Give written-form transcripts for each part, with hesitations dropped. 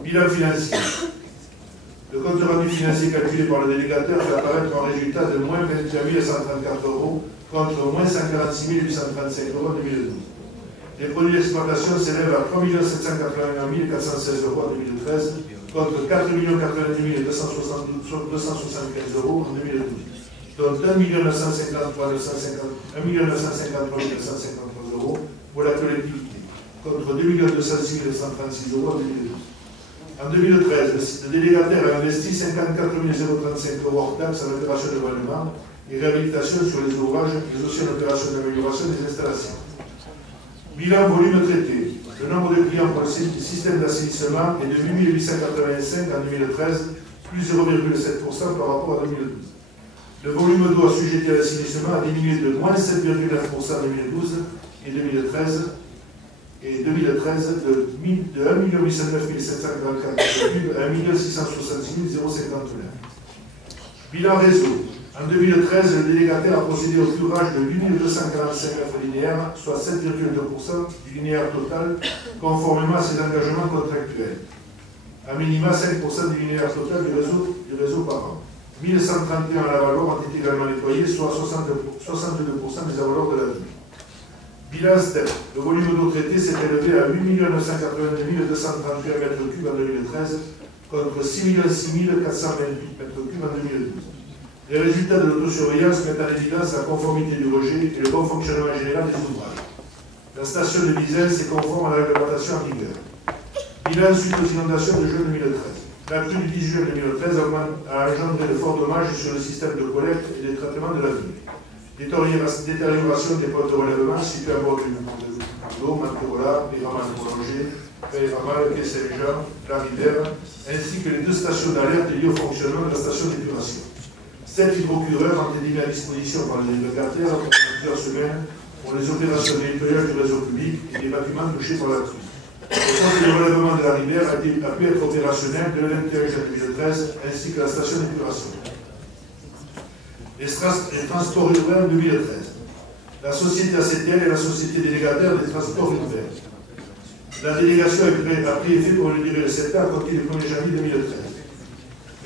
Bilan financier. Le compte rendu financier calculé par le délégataire fait apparaître un résultat de moins 21 134 euros contre moins 146 835 euros en 2012. Les produits d'exploitation s'élèvent à 3 781 416 euros en 2013 contre 4 090 275 euros en 2012. Donc 1 953 953 euros pour la collectivité, contre 2 206 236 euros en 2012. En 2013, le délégataire a investi 54 035 euros hors taxe en opération de renouvellement et réhabilitation sur les ouvrages, mais aussi en opération d'amélioration des installations. Bilan volume traité. Le nombre de clients pour le système d'assainissement est de 8 885 en 2013, plus 0,7% par rapport à 2012. Le volume d'eau assujetti à l'assainissement a diminué de moins 7,9% en 2012 et 2013. Et 2013 de 1 809 744 cubes à 1 666 059. Bilan réseau. En 2013, le délégataire a procédé au curage de 8 245 mètres linéaires, soit 7,2% du linéaire total, conformément à ses engagements contractuels. À minima, 5% du linéaire total du réseau par an. 1131 à la valeur ont été également nettoyés, soit 62% des avaloirs de la ville. Bilan STEP. Le volume d'eau traité s'est élevé à 8 982 231 m3 en 2013 contre 6 428 m3 en 2012. Les résultats de l'autosurveillance mettent en évidence la conformité du rejet et le bon fonctionnement général des ouvrages. La station de Bizelle est conforme à la réglementation en vigueur. Bilan suite aux inondations de juin 2013. La crue du 10 juin 2013 a engendré de forts dommages sur le système de collecte et de traitement de la ville. Détérioration des potes de relèvement situés à bord du l'eau, Manterola, Péramal prolongé, Péramal, Quai Saint-Jean, la Rivière, ainsi que les 2 stations d'alerte liées au fonctionnement de la station d'épuration. 7 hydrocureurs ont été mis à disposition par les délégataires pendant plusieurs semaines pour les opérations de nettoyage du réseau public et des bâtiments touchés par la crue. Le poste de relèvement de la Rivière a pu être opérationnel de le 21 juin 2013 ainsi que la station d'épuration. Les transports urbains 2013. La société ACTL est la société délégataire des transports urbains. La délégation a pris effet pour une durée de 7 ans à compter du 1er janvier 2013.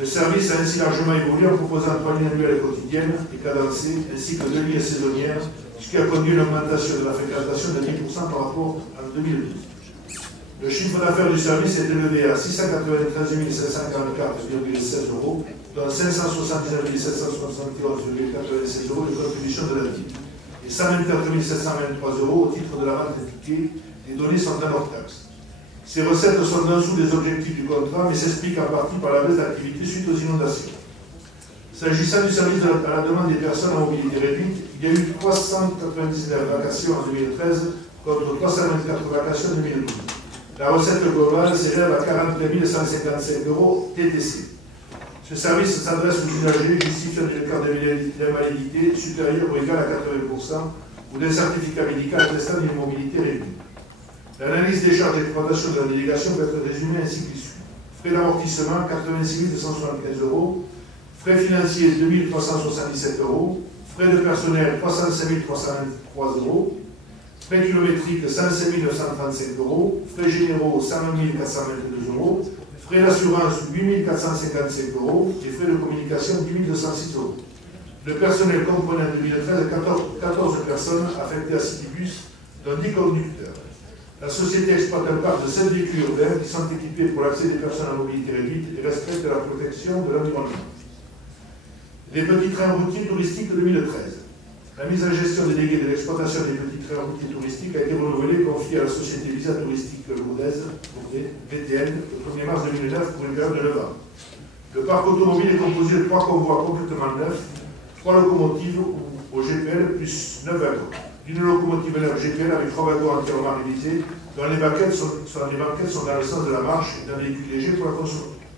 Le service a ainsi largement évolué en proposant 3 lignes annuelles quotidiennes et cadencées, ainsi que 2 lignes saisonnières, ce qui a conduit à une augmentation de la fréquentation de 10% par rapport à 2012. Le chiffre d'affaires du service est élevé à 693 544,16 euros, dont 579 771,96 euros de contribution de la ville et 124 723 euros au titre de la vente des tickets. Les données sont en hors taxe. Ces recettes sont en dessous des objectifs du contrat, mais s'expliquent en partie par la baisse d'activité suite aux inondations. S'agissant du service à la demande des personnes à mobilité réduite, il y a eu 399 vacations en 2013 contre 324 vacations en 2012. La recette globale s'élève à 43 155 euros TTC. Ce service s'adresse aux usagers justifiant d'une carte d'invalidité supérieure ou égale à 80% ou d'un certificat médical attestant d'une mobilité réduite. L'analyse des charges d'exploitation de la délégation peut être résumée ainsi que suit. Frais d'amortissement 86 275 euros, frais financiers 2 377 euros, frais de personnel 305 323 euros, frais kilométriques 105 935 euros, frais généraux 120 422 euros, frais d'assurance 8 455 euros et frais de communication 10 206 euros. Le personnel comprenait en 2013 14 personnes affectées à Citibus, dont 10 conducteurs. La société exploite un parc de 7 véhicules urbains qui sont équipés pour l'accès des personnes à mobilité réduite et respectent la protection de l'environnement. Les petits trains routiers touristiques de 2013. La mise en gestion déléguée de l'exploitation des petits trains routiers touristiques a été renouvelée et confiée à la société Visa Touristique Lourdaise, VTN, le 1er mars 2009 pour une période de 9 ans. Le parc automobile est composé de 3 convois complètement neufs, 3 locomotives au GPL plus 9 wagons. Une locomotive neuve GPL avec 3 wagons entièrement révisés, dont les banquettes sont dans le sens de la marche et d'un véhicule léger pour la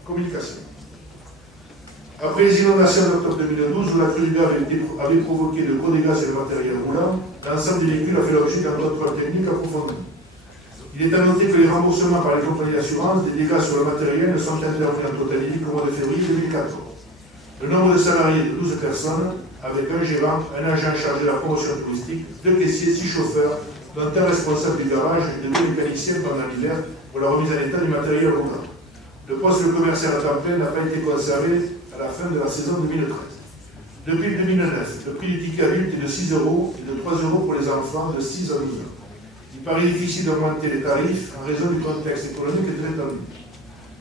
communication. Après les inondations d'octobre 2012, où la crue avait provoqué de gros dégâts sur le matériel roulant, l'ensemble des véhicules a fait l'objet d'un contrôle technique approfondi. Il est à noter que les remboursements par les compagnies d'assurance des dégâts sur le matériel ne sont intervenus en totalité qu'au mois de février 2014. Le nombre de salariés est de 12 personnes, avec un gérant, un agent chargé de la promotion touristique, 2 caissiers, 6 chauffeurs, dont un responsable du garage et 2 mécaniciens pendant l'hiver, pour la remise en état du matériel roulant. Le poste de commercial à temps plein n'a pas été conservé à la fin de la saison 2013. Depuis 2009, le prix du ticket adulte est de 6 € et de 3 € pour les enfants de 6 à 12 ans. Il paraît difficile d'augmenter les tarifs en raison du contexte économique très tendu.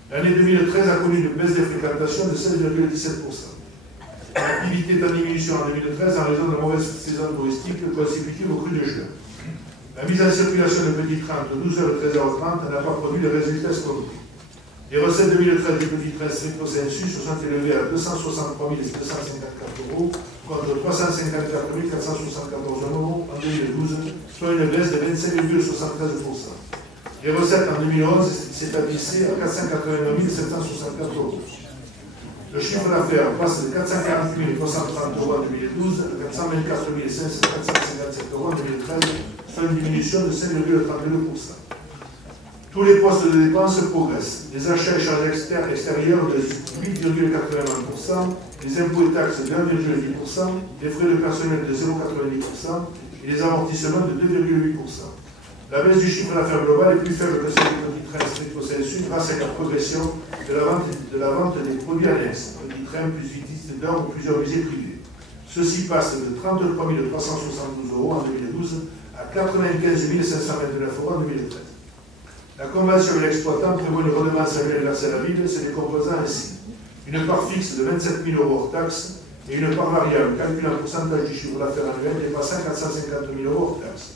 L'année 2013 a connu une baisse des fréquentations de 16,17%. L'activité est en diminution en 2013 en raison de la mauvaise saison touristique consécutive au cru de juin. La mise en circulation de petits trains de 12h et 13h30 n'a pas produit les résultats escomptés. Les recettes 2013 du petit train stricto sensu se sont élevées à 263 254 € contre 354 474 € en 2012, soit une baisse de 25,73%. Les recettes en 2011 s'établissaient à 489 764 €. Le chiffre d'affaires passe de 440 330 € en 2012 à 424 457 € en 2013, soit une diminution de 5,32%. Tous les postes de dépenses progressent. Les achats et charges extérieures de 8,81%, les impôts et taxes de 1,10%, les frais de personnel de 0,90% et les amortissements de 2,8%. La baisse du chiffre d'affaires global est plus faible que celle du petit train stricto sensu grâce à la progression de la vente des produits annexes, petit train plus visites d'heures ou plusieurs musées privés. Ceci passe de 33 372 € en 2012 à 95 529 € en 2013. La convention de l'exploitant prévoit une redevance annuelle versée à la ville, se décomposant ainsi. Une part fixe de 27 000 € hors taxes et une part variable calculant un pourcentage du chiffre d'affaires annuel dépassant 450 000 € hors taxes,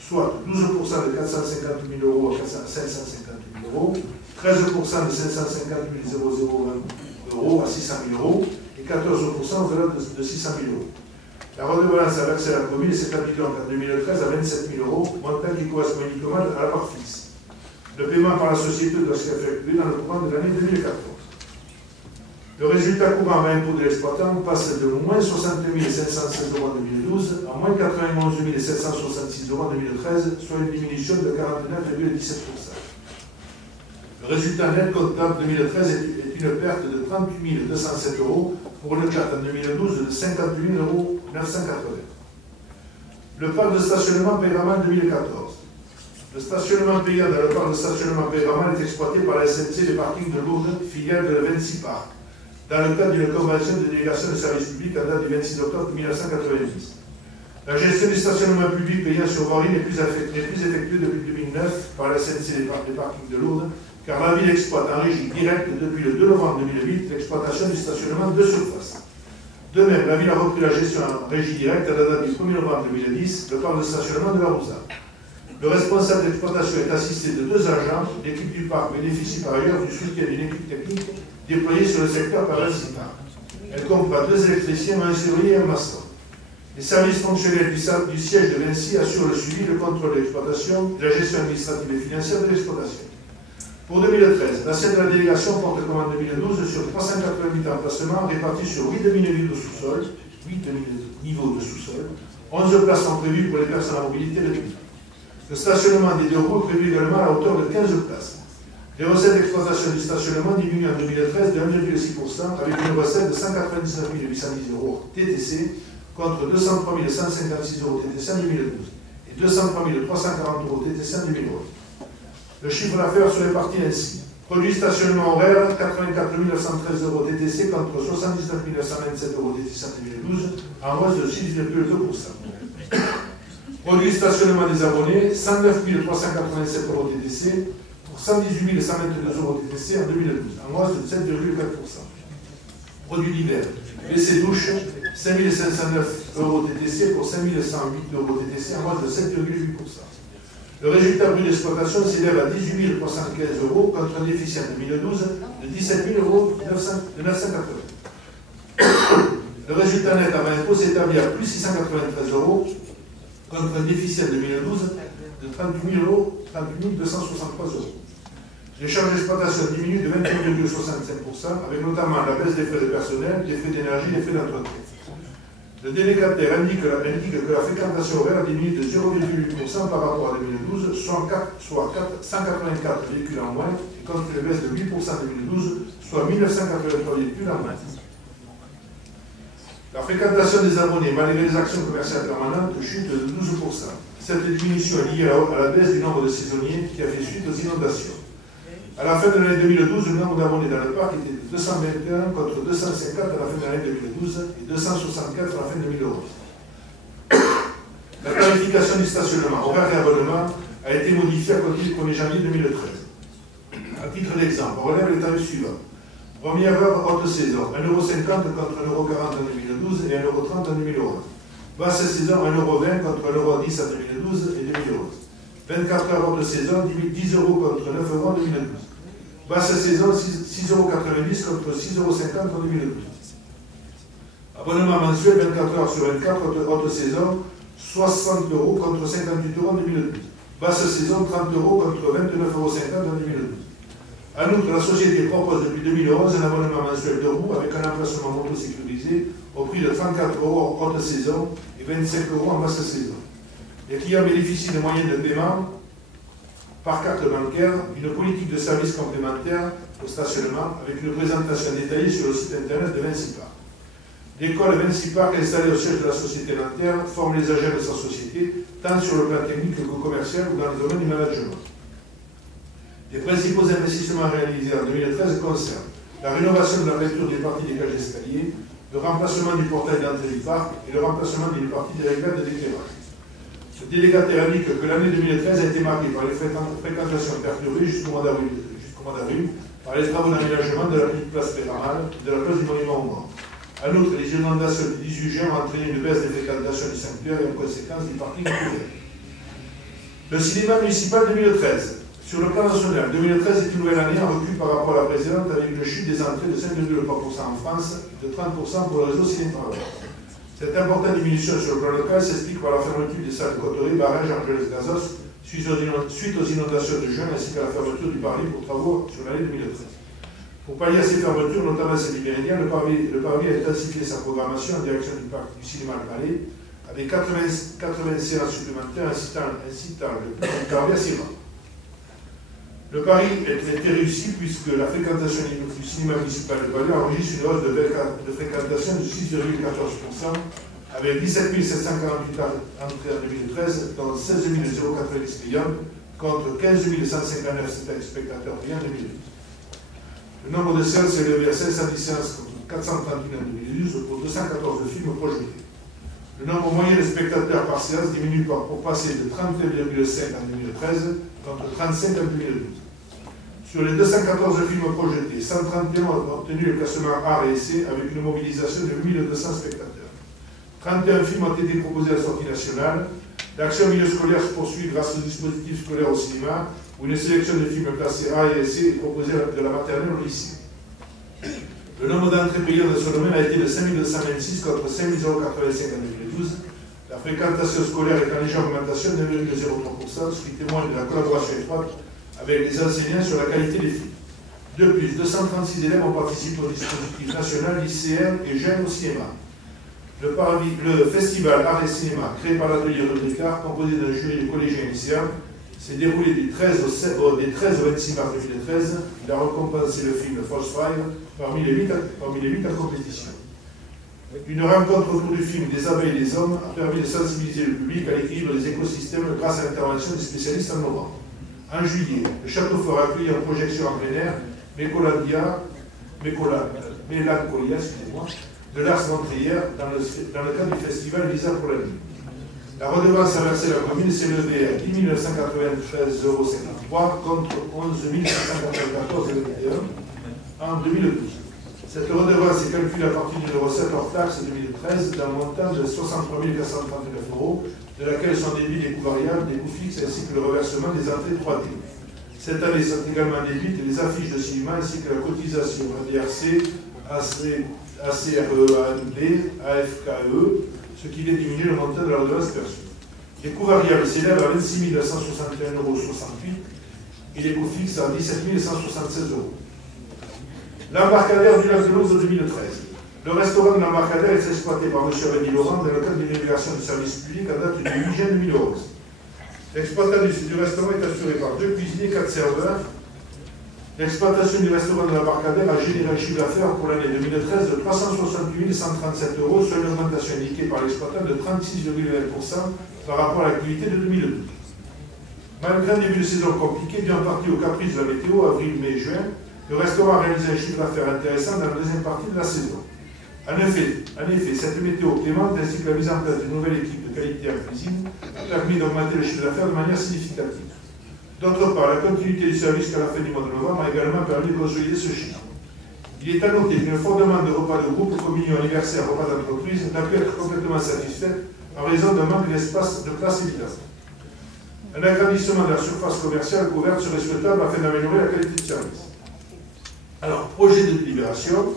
soit 12% de 450 000 € à 550 000 €, 13% de 550 020 € à 600 000 € et 14% au-delà de 600 000 €. La redevance à verser à la commune s'établit donc en 2013 à 27 000 €, montant qui correspond uniquement à la part fixe. Le paiement par la société doit s'effectuer dans le courant de l'année 2014. Le résultat courant à impôt de l'exploitant passe de moins 60 516 € en 2012 à moins 91 766 € en 2013, soit une diminution de 49,17%. Le résultat net comptable 2013 est une perte de 38 207 € pour une carte en 2012 de 58 980 €. Le parc de stationnement Peyramal 2014. Le stationnement payant dans le parc de stationnement Peyramal est exploité par la SNC des parkings de Lourdes, filiale de 26 parcs, dans le cadre d'une convention de délégation de service public en date du 26 octobre 1990. La gestion du stationnement public payant sur voirie n'est plus effectuée depuis 2009 par la SNC des parkings de Lourdes, car la ville exploite en régie directe depuis le 2 novembre 2008 l'exploitation du stationnement de surface. De même, la ville a repris la gestion en régie directe à la date du 1er novembre 2010, le parc de stationnement de la Rousade. Le responsable d'exploitation est assisté de 2 agents. L'équipe du parc bénéficie par ailleurs du soutien d'une équipe technique déployée sur le secteur par 26 parcs. Elle comprend 2 électriciens, un serrurier et un maçon. Les services fonctionnels du siège de Vinci assurent le suivi, le contrôle de l'exploitation et la gestion administrative et financière de l'exploitation. Pour 2013, l'assiette de la délégation porte comme en 2012 sur 388 emplacements répartis sur 8 demi-niveaux de sous-sol, 11 places sont prévues pour les personnes à mobilité réduite. Le stationnement des 2 roues est prévu également à hauteur de 15 places. Les recettes d'exploitation du stationnement diminuent en 2013 de 1,6% avec une recette de 199 810 € TTC contre 203 156 € TTC en 2012 et 203 340 € TTC en 2011. Le chiffre d'affaires se répartit ainsi. Produit stationnement horaire, 84 913 € TTC contre 79 927 € TTC en 2012, en hausse de 6,2%. Produit stationnement des abonnés, 109 387 € TTC pour 118 122 € TTC en 2012, en hausse de 7,4%. Produit d'hiver, WC douche, 5 509 € TTC pour 5 108 € TTC, en hausse de 7,8%. Le résultat brut d'exploitation s'élève à 18 315 € contre un déficit en 2012 de 17 980 €. Le résultat net avant impôt s'établit à plus 693 € contre un déficit en 2012 de 38 263 €. Les charges d'exploitation diminuent de 28,65%, avec notamment la baisse des frais de personnel, des frais d'énergie et des frais d'entretien. Le délégataire indique que la fréquentation horaire diminue de 0,8% par rapport à 2012, soit 184 véhicules en moins, et contre une baisse de 8% en 2012, soit 1983 véhicules en moins. La fréquentation des abonnés, malgré les actions commerciales permanentes, chute de 12%. Cette diminution est liée à la baisse du nombre de saisonniers qui a fait suite aux inondations. À la fin de l'année 2012, le nombre d'abonnés dans le parc était de 221 contre 250 à la fin de l'année 2012 et 264 à la fin de 2011. La tarification du stationnement, horaire et abonnement, a été modifiée à compter du 1er janvier 2013. À titre d'exemple, on relève les tarifs suivants. Première heure, haute saison, 1,50 € contre 1,40 € en 2012 et 1,30 € en 2011. Basse saison, 1,20 € contre 1,10 € en 2012 et 2011. 24 heures haute saison, 10 € contre 9 € en 2012. Basse saison, 6,90 € contre 6,50 € en 2012. Abonnement mensuel, 24 heures sur 24, haute saison, 60 € contre 58 € en 2012. Basse saison, 30 € contre 29,50 € en 2012. En outre, la société propose depuis 2011 un abonnement mensuel de roues avec un emplacement moto sécurisé au prix de 34 € en haute saison et 25 € en basse saison. Les clients bénéficient de moyens de paiement par carte bancaire, d'une politique de service complémentaire au stationnement avec une présentation détaillée sur le site internet de Vinci Park. L'école Vinci Park, installée au siège de la société nantaire, forme les agents de sa société, tant sur le plan technique que commercial ou dans le domaine du management. Les principaux investissements réalisés en 2013 concernent la rénovation de la peinture des parties des cages d'escalier, le remplacement du portail d'entrée du parc et le remplacement d'une partie des réglages d'éclairage. Le délégataire indique que l'année 2013 a été marquée par les fréquentations perturbées jusqu'au mois d'avril par les travaux d'aménagement de la petite place Péramal et de la place du Monument aux Morts. En outre, les inondations du 18 juin ont entraîné une baisse des fréquentations du sanctuaire et en conséquence du parking couvert. Le cinéma municipal 2013. Sur le plan national, 2013 est une nouvelle année en recul par rapport à la précédente avec une chute des entrées de 5,3% en France et de 30% pour le réseau cinéma. Cette importante diminution sur le plan local s'explique par la fermeture des salles de Cotteret, Barrage, Angeles-Gazos, suite aux inondations de juin ainsi qu'à la fermeture du Paris pour travaux sur l'année 2013. Pour pallier à ces fermetures, notamment celle du Méridien, le Paris a intensifié sa programmation en direction du parc du cinéma Le Palais avec 80 séances supplémentaires incitant le public à s'y rendre. Le pari était réussi puisque la fréquentation du cinéma municipal de Palais enregistre une hausse de fréquentation de 6,14%, avec 17 748 entrées en 2013, dont 16 090 payants, contre 15 159 spectateurs payants en 2012. Le nombre de séances s'est élevé à 510 séances contre 431 en 2012 pour 214 films projetés. Le nombre moyen de spectateurs par séance diminue pour passer de 31,5 en 2013 contre 35 en 2012. Sur les 214 films projetés, 131 ont obtenu le classement art et essai avec une mobilisation de 8200 spectateurs. 31 films ont été proposés à la sortie nationale. L'action milieu scolaire se poursuit grâce au dispositif scolaire au cinéma, où une sélection de films classés art et essai est proposée de la maternelle au lycée. Le nombre d'entrées payantes de ce domaine a été de 5226 contre 5 085 en 2012. La fréquentation scolaire est en légère augmentation de 9,03%, ce qui témoigne de la collaboration étroite avec les enseignants sur la qualité des films. De plus, 236 élèves ont participé au dispositif national lycéen et jeunes au cinéma. Le festival Art et Cinéma, créé par l'atelier Rudricard, composé d'un jury de collégiens et lycéens, s'est déroulé du 13 au 26 mars 2013. Il a récompensé le film False Five parmi les 8 en compétition. Une rencontre autour du film Des abeilles et des hommes a permis de sensibiliser le public à l'équilibre des écosystèmes grâce à l'intervention des spécialistes en novembre. En juillet, le Château Fort a accueilli en projection en plein air Mélancolia, de Lars von Trier dans le cadre du festival Lisa pour la nuit. La redevance à verser à la commune s'est levée à 10 993,53 € contre 11 794,21 € en 2012. Cette redevance est calculée à partir d'une recette hors taxe 2013 d'un montant de 63 439 €, de laquelle sont déduits des coûts variables, des coûts fixes ainsi que le reversement des entrées 3D. Cette année sont également déduites les affiches de cinéma ainsi que la cotisation ADRC, ACREAND, AFKE, ce qui vient diminuer le montant de la redevance perçue. Les coûts variables s'élèvent à 26 961,68 € et les coûts fixes à 17 176 €. L'embarcadère du lac de l'Ouse de 2013. Le restaurant de l'embarcadère est exploité par M. Rémi Laurent dans le cadre d'une évaluation de service public à date du 8 juin 2011. L'exploitation du restaurant est assurée par 2 cuisiniers et 4 serveurs. L'exploitation du restaurant de l'embarcadère a généré un chiffre d'affaires pour l'année 2013 de 368 137 €, soit une augmentation indiquée par l'exploitant de 36,1% par rapport à l'activité de 2012. Malgré un début de saison compliqué, dû en partie aux caprices de la météo, avril, mai, juin, le restaurant a réalisé un chiffre d'affaires intéressant dans la deuxième partie de la saison. En effet, cette météo clémente ainsi que la mise en place d'une nouvelle équipe de qualité en cuisine a permis d'augmenter le chiffre d'affaires de manière significative. D'autre part, la continuité du service qu'à la fin du mois de novembre a également permis de consolider ce chiffre. Il est à noter qu'une forte demande de repas de groupe, communion, anniversaire, repas d'entreprise n'a pu être complètement satisfaite en raison d'un manque d'espace de place évident. Un agrandissement de la surface commerciale couverte serait souhaitable afin d'améliorer la qualité de service. Alors, projet de délibération,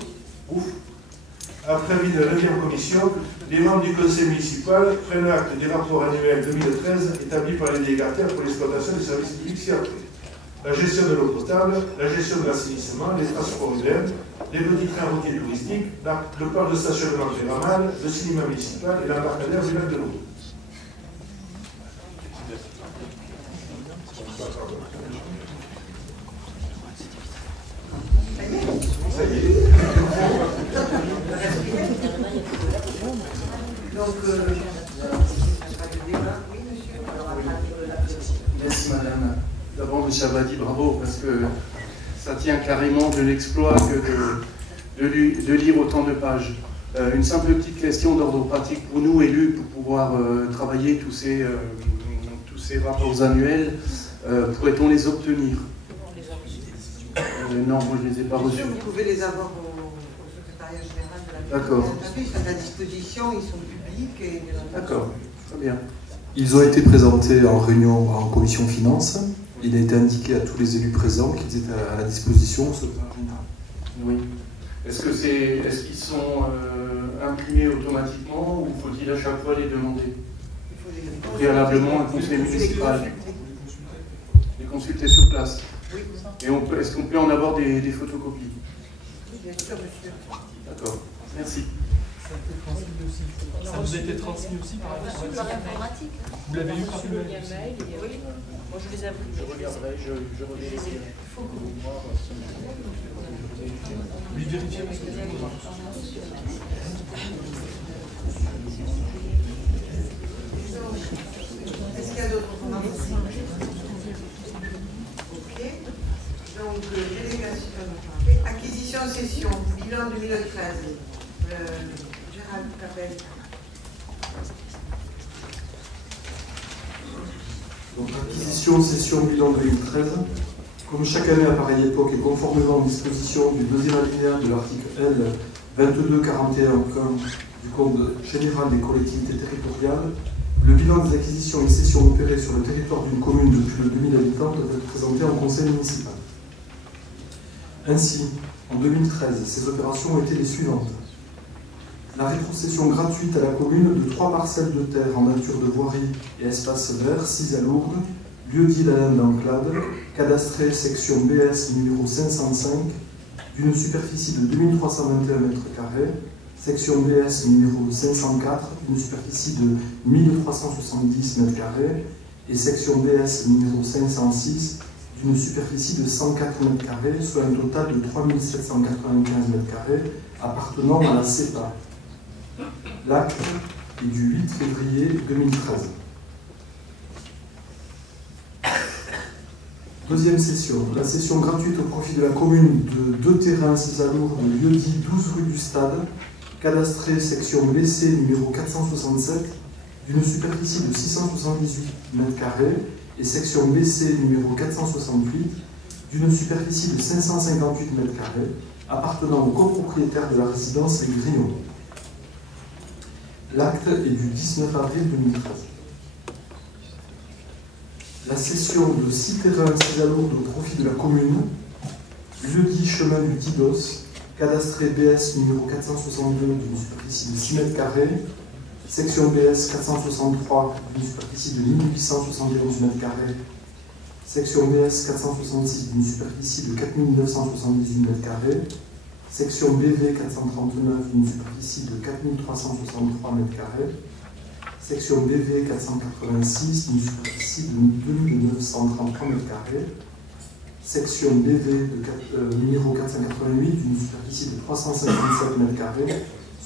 après avis de la 9e commission, les membres du conseil municipal prennent acte des rapports annuels 2013 établis par les délégataires pour l'exploitation des services publics ci-après. La gestion de l'eau potable, la gestion de l'assainissement, les transports urbains, les petits trains routiers touristiques, le parc de stationnement Péramal, le cinéma municipal et l'embarcadère du lac de l'eau. Ça y est. Donc, merci madame. D'abord, monsieur Abadi, bravo, parce que ça tient carrément de l'exploit que de lire autant de pages. Une simple petite question d'ordre pratique pour nous, élus, pour pouvoir travailler tous ces rapports annuels, pourrait-on les obtenir? Non, moi je ne les ai pas reçus. vous pouvez les avoir au secrétariat général de la D'accord. Ils sont à disposition, ils sont publics. Et... D'accord, très bien. Ils ont été présentés en réunion en commission finances. Il a été indiqué à tous les élus présents qu'ils étaient à la disposition ce plan général. Oui. Est-ce qu'ils sont imprimés automatiquement ou faut-il à chaque fois les demander? Préalablement un conseil municipal. Les consulter sur place. Oui. Et est-ce qu'on peut en avoir des photocopies? Oui, bien sûr, monsieur. D'accord. Merci. Ça vous a été transmis aussi par informatique. Vous l'avez eu par email? Oui. Moi je les avoue. Je regarderai, je revérifierai. Oui, vérifiez parce que Est-ce qu'il y a d'autres informations? Ok. Donc, délégation, acquisition, cession, bilan 2013. Gérald Capel. Donc, acquisition, cession, bilan 2013. Comme chaque année à pareille époque et conformément aux dispositions du deuxième alinéa de l'article L 2241.1 du Code général des collectivités territoriales, le bilan des acquisitions et cessions opérées sur le territoire d'une commune de plus de 2000 habitants doit être présenté en conseil municipal. Ainsi, en 2013, ces opérations ont été les suivantes. La rétrocession gratuite à la commune de 3 parcelles de terre en nature de voirie et espaces verts, 6 à Lourdes, lieu-dit la Lande d'Enclade, cadastré section BS numéro 505, d'une superficie de 2321 m², section BS numéro 504, d'une superficie de 1370 m², et section BS numéro 506, d'une superficie de 104 m², soit un total de 3795 m² appartenant à la CEPA. L'acte est du 8 février 2013. Deuxième session. La cession gratuite au profit de la commune de 2 terrains 6 à Lourdes, lieu-dit 12 rue du Stade, cadastré section BC numéro 467, d'une superficie de 678 m² et section BC numéro 468, d'une superficie de 558 m² appartenant au copropriétaire de la résidence Les Grignots. L'acte est du 19 avril 2013. La cession de 6 terrains 6 à Lourdes au profit de la commune, lieu-dit chemin du Tidos, cadastré BS numéro 462 d'une superficie de 6 m², section BS 463 d'une superficie de 1871 m², section BS 466 d'une superficie de 4978 m², section BV 439 d'une superficie de 4363 m², section BV 486 d'une superficie de 2933 m², section BV numéro 488 d'une superficie de 357 m²,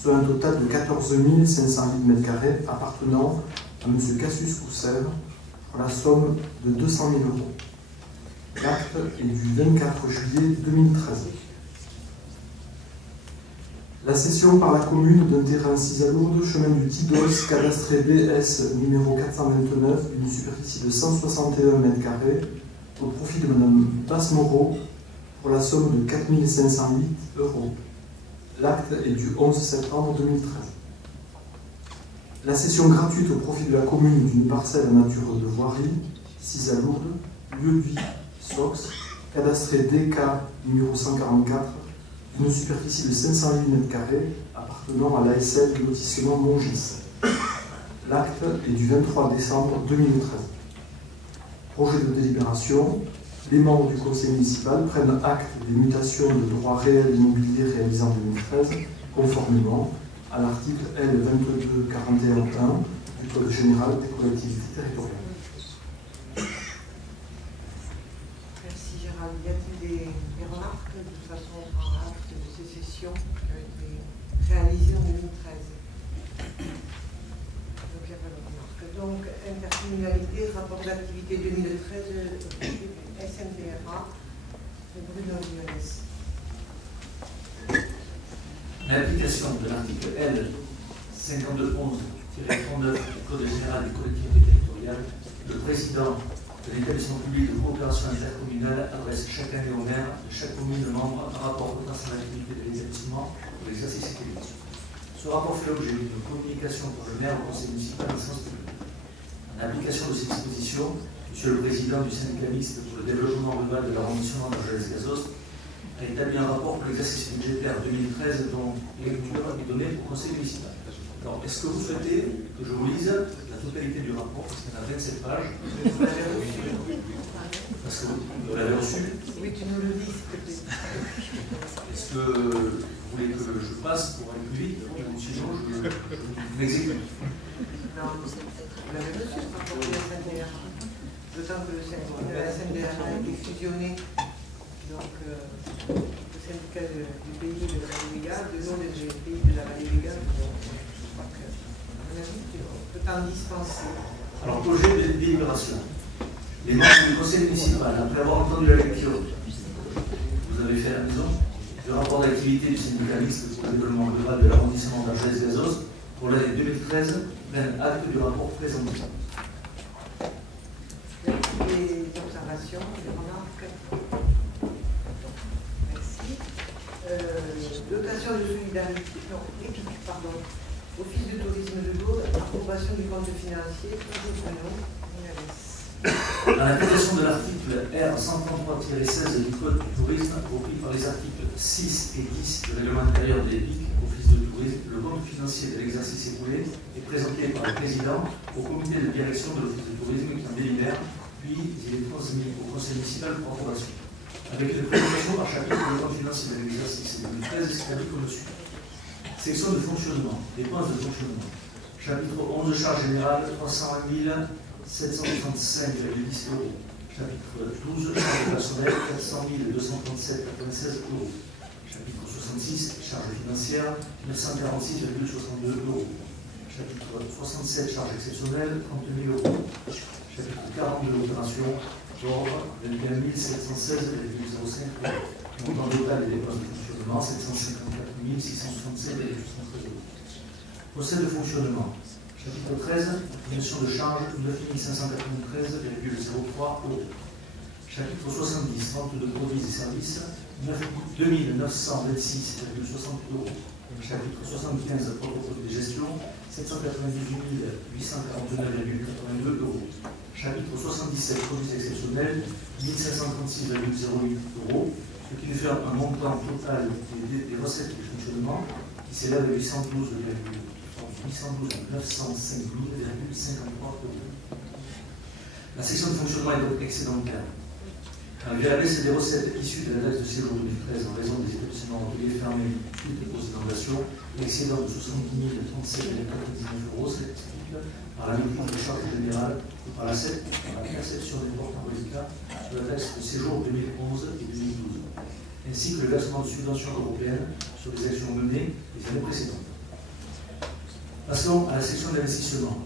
soit un total de 14 508 m² appartenant à M. Cassius Coussèvre, pour la somme de 200 000 euros. L'acte est du 24 juillet 2013. La cession par la commune d'un terrain 6 à Lourdes, chemin du Tidos, cadastré BS numéro 429, d'une superficie de 161 m², au profit de Mme Basse-Moreau, pour la somme de 4 508 euros. L'acte est du 11 septembre 2013. La cession gratuite au profit de la commune d'une parcelle en nature de voirie, 6 à Lourdes, lieu de vie, Sox, cadastré DK numéro 144, d'une superficie de 508 m² appartenant à l'ASL lotissement Mongis. L'acte est du 23 décembre 2013. Projet de délibération. Les membres du conseil municipal prennent acte des mutations de droits réels immobiliers réalisées en 2013, conformément à l'article L2241.1 du Code général des collectivités territoriales. Merci Gérald. Y a-t-il des remarques de toute façon en acte de sécession qui ont été réalisées en 2013? Donc il n'y a pas de remarque. Donc intercommunalité, rapport d'activité 2013 SNDRA de Bruno Lionès. L'application de l'article L. 5211-39 du Code général des collectivités territoriales, le président de l'établissement public de coopération intercommunale adresse chaque année au maire de chaque commune membre un rapport concernant l'activité de l'établissement pour l'exercice économique. Ce rapport fait l'objet d'une communication par le maire au conseil municipal en séance publique. En application de ces dispositions, Monsieur le Président du syndicat mixte pour le développement rural de l'arrondissement d'Argelès-Gazost a établi un rapport pour l'exercice budgétaire 2013 dont lecture est donnée au conseil municipal. Alors, est-ce que vous souhaitez que je vous lise la totalité du rapport, parce qu'il y en a 27 pages? Vous l'avez reçu. Parce que vous l'avez reçu. Oui, tu nous le dis, s'il te plaît. Est-ce que vous voulez que je passe pour aller plus vite, ou sinon je m'exécute? Non, vous l'avez reçu, ce rapport de la SNDRA. D'autant que la SNDRA a été fusionnée, donc le syndicat du pays de la Vallée Véga, de nom des pays de la Vallée Véga, donc je crois que, à mon avis, on peut en dispenser. Alors, projet de délibération. Les membres du conseil municipal, après avoir entendu la lecture, vous avez fait à la maison, du rapport d'activité du syndicat mixte pour le développement rural de l'arrondissement d'Argelès-Gazost pour l'année 2013, prennent acte du rapport présenté. Des observations, des remarques. Merci. Dotation de solidarité, non, équipe, pardon. Office de tourisme de Lourdes, approbation du compte financier, toujours prénom, En application de l'article R133-16 du Code du tourisme, repris par les articles 6 et 10 du règlement intérieur des BIC, Office de tourisme, le compte financier de l'exercice écoulé est présenté par le président au comité de direction de l'Office de tourisme qui en délibère, puis il est transmis au conseil municipal pour approbation. Avec une présentation par chapitre du compte financier de l'exercice 2013 établi comme suit. Section de fonctionnement, dépenses de fonctionnement. Chapitre 11, charges générales, 301 765,10 euros. Chapitre 12, charges personnelles, 400 237,96 euros. Chapitre 66, charges financières, 946,62 euros. Chapitre 67, charges exceptionnelles, 30 000 euros. Chapitre 42, opération, ordre, 21 716,05 euros. Montant total des dépenses de fonctionnement, 754 667,73 euros. Procès de fonctionnement. Chapitre 13, diminution de charge, 9 593,03 euros. Chapitre 70, vente de produits et services, 2 926,60 euros. Chapitre 75, protocole de gestion, 798 849,82 euros. Chapitre 77, produits exceptionnels, 1536,08 euros, ce qui nous fait un montant total des recettes de fonctionnement qui s'élève à 812 905,53 euros. La section de fonctionnement est donc excédentaire. Malgré la baisse des recettes issues de la taxe de séjour 2013 en raison des établissements hôteliers fermés suite aux inondations, l'excédent de 70 037,99 euros s'explique par la maîtrise des charges générales et par la perception des portants reliquats sur la taxe de séjour 2011 et 2012, ainsi que le versement de subventions européennes sur les actions menées les années précédentes. Passons à la section d'investissement.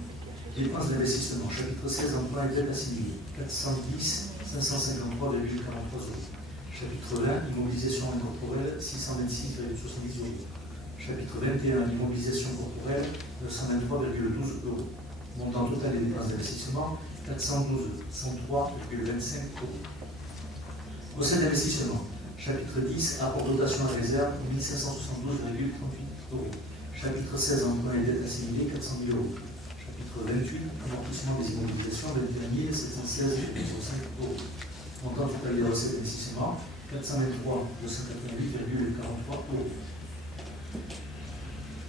Dépenses d'investissement, chapitre 16, emploi et dette assimilée, 410 553,43 euros. Chapitre 20, immobilisation incorporelle, 626,70 euros. Chapitre 21, immobilisation corporelle, 923,12 euros. Montant total des dépenses d'investissement, 412 103,25 euros. Recette d'investissement, chapitre 10, apport dotation à réserve, 1572,38 euros. Chapitre 16, emprunt et dette assimilée, 400 000 euros. Chapitre 28, amortissement des immobilisations, 21 716,65 euros. Montant total des recettes d'investissement, 423 288,43 euros.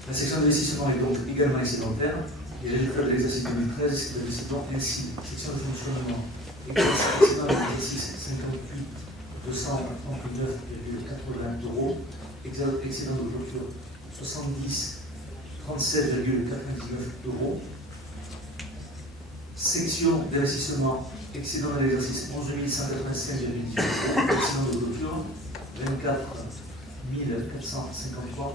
La section d'investissement est donc également excédentaire. Les résultats de l'exercice 2013 s'établissent donc ainsi. Section de fonctionnement, excédent de l'exercice 58 239,80 euros. Excédent de clôture 70 37,99 euros. Section d'investissement, excédent de l'exercice 11 185,18 euros. Excédent de clôture 24 453,5 euros.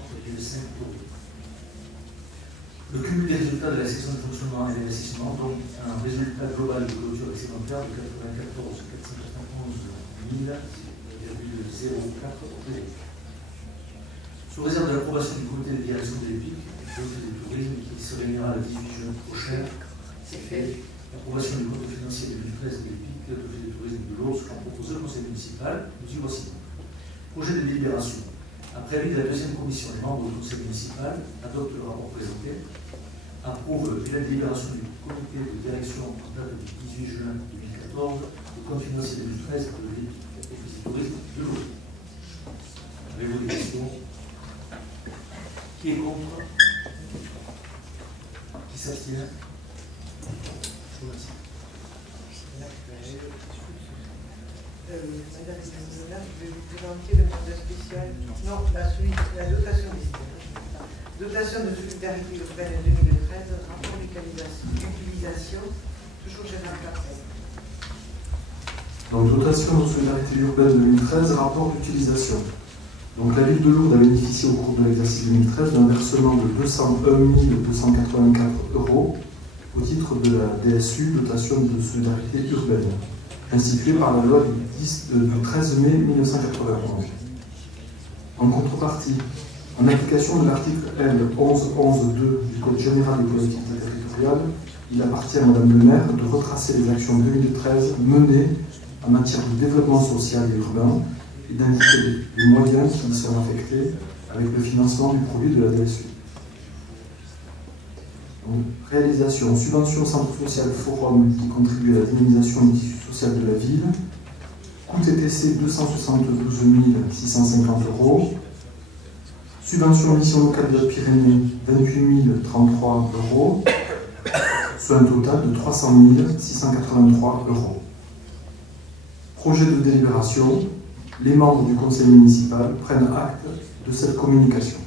Le cumul des résultats de la section de fonctionnement et d'investissement donne un résultat global de clôture excédentaire de 94 491 0,04 euros. Sous réserve de l'approbation du comité de direction de l'EPIC, du comité du tourisme, qui se réunira le 18 juin prochain, c'est fait. L'approbation du compte financier 2013 de l'EPIC, de l'Office du tourisme de l'Ours, qu'a proposé le conseil municipal, nous y voici. Projet de délibération. Après avis de la deuxième commission, les membres du conseil municipal adoptent le rapport présenté, approuvent la délibération du comité de direction en date du 18 juin 2014, le compte financier 2013 de l'EPIC, Office du tourisme de l'Ours. Avez-vous des questions? Qui est contre? Qui s'abstient? Je vous remercie. Madame Zanola, je vais vous présenter le mandat spécial. Non, la dotation des dotation de solidarité urbaine 2013, rapport d'utilisation, toujours Gérard Cartel. Donc, dotation de solidarité urbaine 2013, rapport d'utilisation. Donc, la ville de Lourdes a bénéficié au cours de l'exercice 2013 d'un versement de 201 284 euros au titre de la DSU, dotation de solidarité urbaine, instituée par la loi du 13 mai 1991. En contrepartie, en application de l'article L. 1111-2 du Code général des collectivités territoriales, il appartient à Madame le maire de retracer les actions 2013 menées en matière de développement social et urbain et d'indiquer les moyens qui y sont affectés avec le financement du produit de la DSU. Donc, réalisation, subvention centre social forum qui contribue à la dynamisation du tissu social de la ville, coût TTC 272 650 euros, subvention mission locale de la Pyrénées 28 033 euros, soit un total de 300 683 euros. Projet de délibération, les membres du conseil municipal prennent acte de cette communication.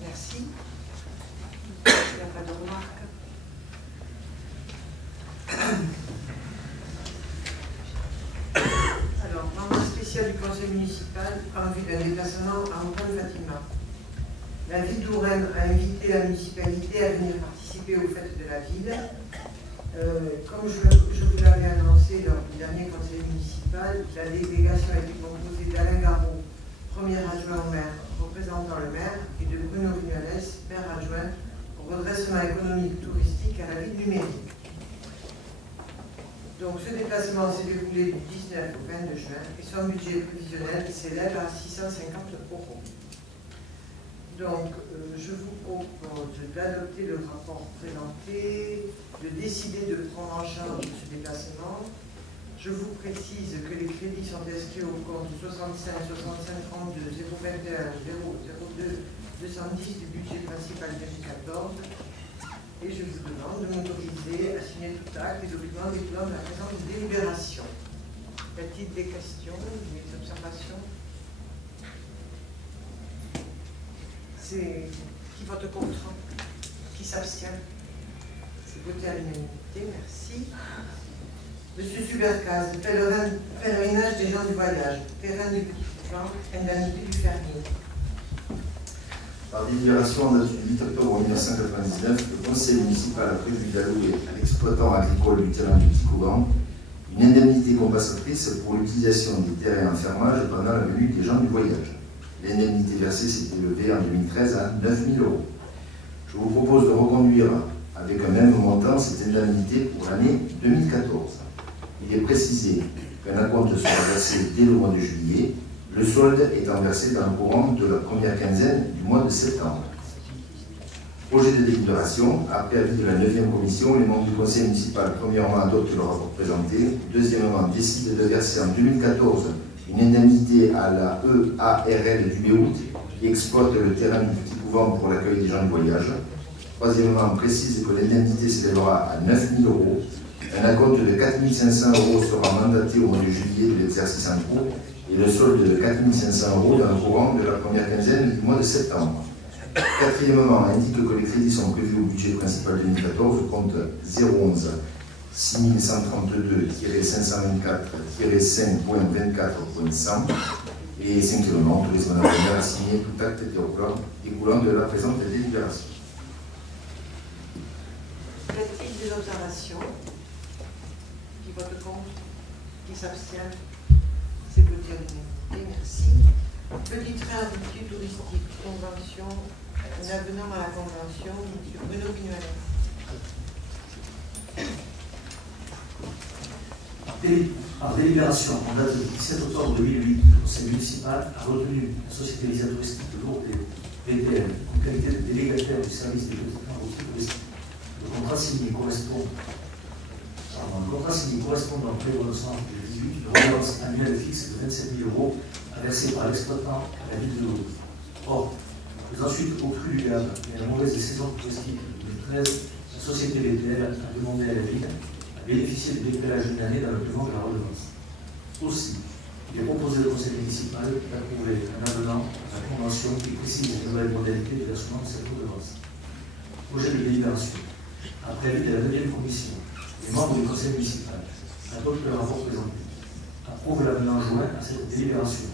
Merci. Il n'y a pas de remarques. Alors, mandat spécial du conseil municipal en vue d'un déplacement à Montagne-Fatima. La ville d'Ourennes a invité la municipalité à venir participer aux fêtes de la ville. Comme je vous l'avais annoncé lors du dernier conseil municipal, la délégation a été composée d'Alain Garot, premier adjoint au maire, représentant le maire, et de Bruno Vignales, maire adjoint au redressement économique touristique à la ville numérique. Donc ce déplacement s'est déroulé du 19 au 22 juin et son budget prévisionnel s'élève à 650 euros. Donc, je vous propose d'adopter le rapport présenté, de décider de prendre en charge ce déplacement. Je vous précise que les crédits sont inscrits au compte 65 65 32 021 002 210 du budget principal 2014. Et je vous demande de m'autoriser à signer tout acte et documents découlant de la présente délibération. Y a-t-il des questions, des observations? Qui vote contre? Qui s'abstient? C'est voté à l'unanimité, merci. Monsieur Subercaz, pèlerinage des gens du voyage, terrain du petit plan, indemnité du fermier. Par délibération en date du 8 octobre 1999, le conseil municipal a prévu d'allouer à l'exploitant agricole du terrain du Petit Couvent une indemnité compensatrice pour l'utilisation des terrains en fermage pendant la venue des gens du voyage. L'indemnité versée s'est élevée en 2013 à 9 000 €. Je vous propose de reconduire avec un même montant cette indemnité pour l'année 2014. Il est précisé qu'un acompte sera versé dès le mois de juillet, le solde étant versé dans le courant de la première quinzaine du mois de septembre. Projet de délibération. Après avis de la 9e commission, les membres du conseil municipal, premièrement, adoptent le rapport présenté, deuxièmement, décident de verser en 2014 une indemnité à la EARL du Béout qui exploite le terrain du Petit Couvent pour l'accueil des gens du voyage. Troisièmement, précise que l'indemnité s'élèvera à 9 000 €. Un acompte de 4 500 € sera mandaté au mois de juillet de l'exercice en cours et le solde de 4 500 € dans le courant de la première quinzaine du mois de septembre. Quatrièmement, indique que les crédits sont prévus au budget principal 2014, compte 011 6132-524-5.24.100 et cinquièmement, autorise Mme le maire à signer tout acte découlant de la présente délibération. Y a-t-il des observations? Qui votent contre? Qui s'abstiennent? C'est pour dire l'unanimité, merci. Petit train d'outil touristique, convention, un avenant à la convention, M. Bruno Pignolet. Par délibération en date du 17 octobre 2008, le conseil municipal a retenu la société Visa Touristique de Lourdes VTL en qualité de délégataire du service des petits trains routiers touristiques. Le contrat signé correspond dans le prévoit de 2018 de redevance annuelle fixe de 27 000 € à verser par l'exploitant à la ville de Lourdes. Or, faisant suite au cru du Gave et à la mauvaise saison touristique de 2013, la société VTL a demandé à la ville à bénéficier du décalage d'une année dans le paiement de la redevance. Aussi, il est proposé au conseil municipal d'approuver un avenant à la convention qui précise les nouvelles modalités de versement de cette redevance. Projet de délibération. Après avis de la 9e commission, les membres du conseil municipal adoptent le rapport présenté. Approuve l'avenant joint à cette délibération.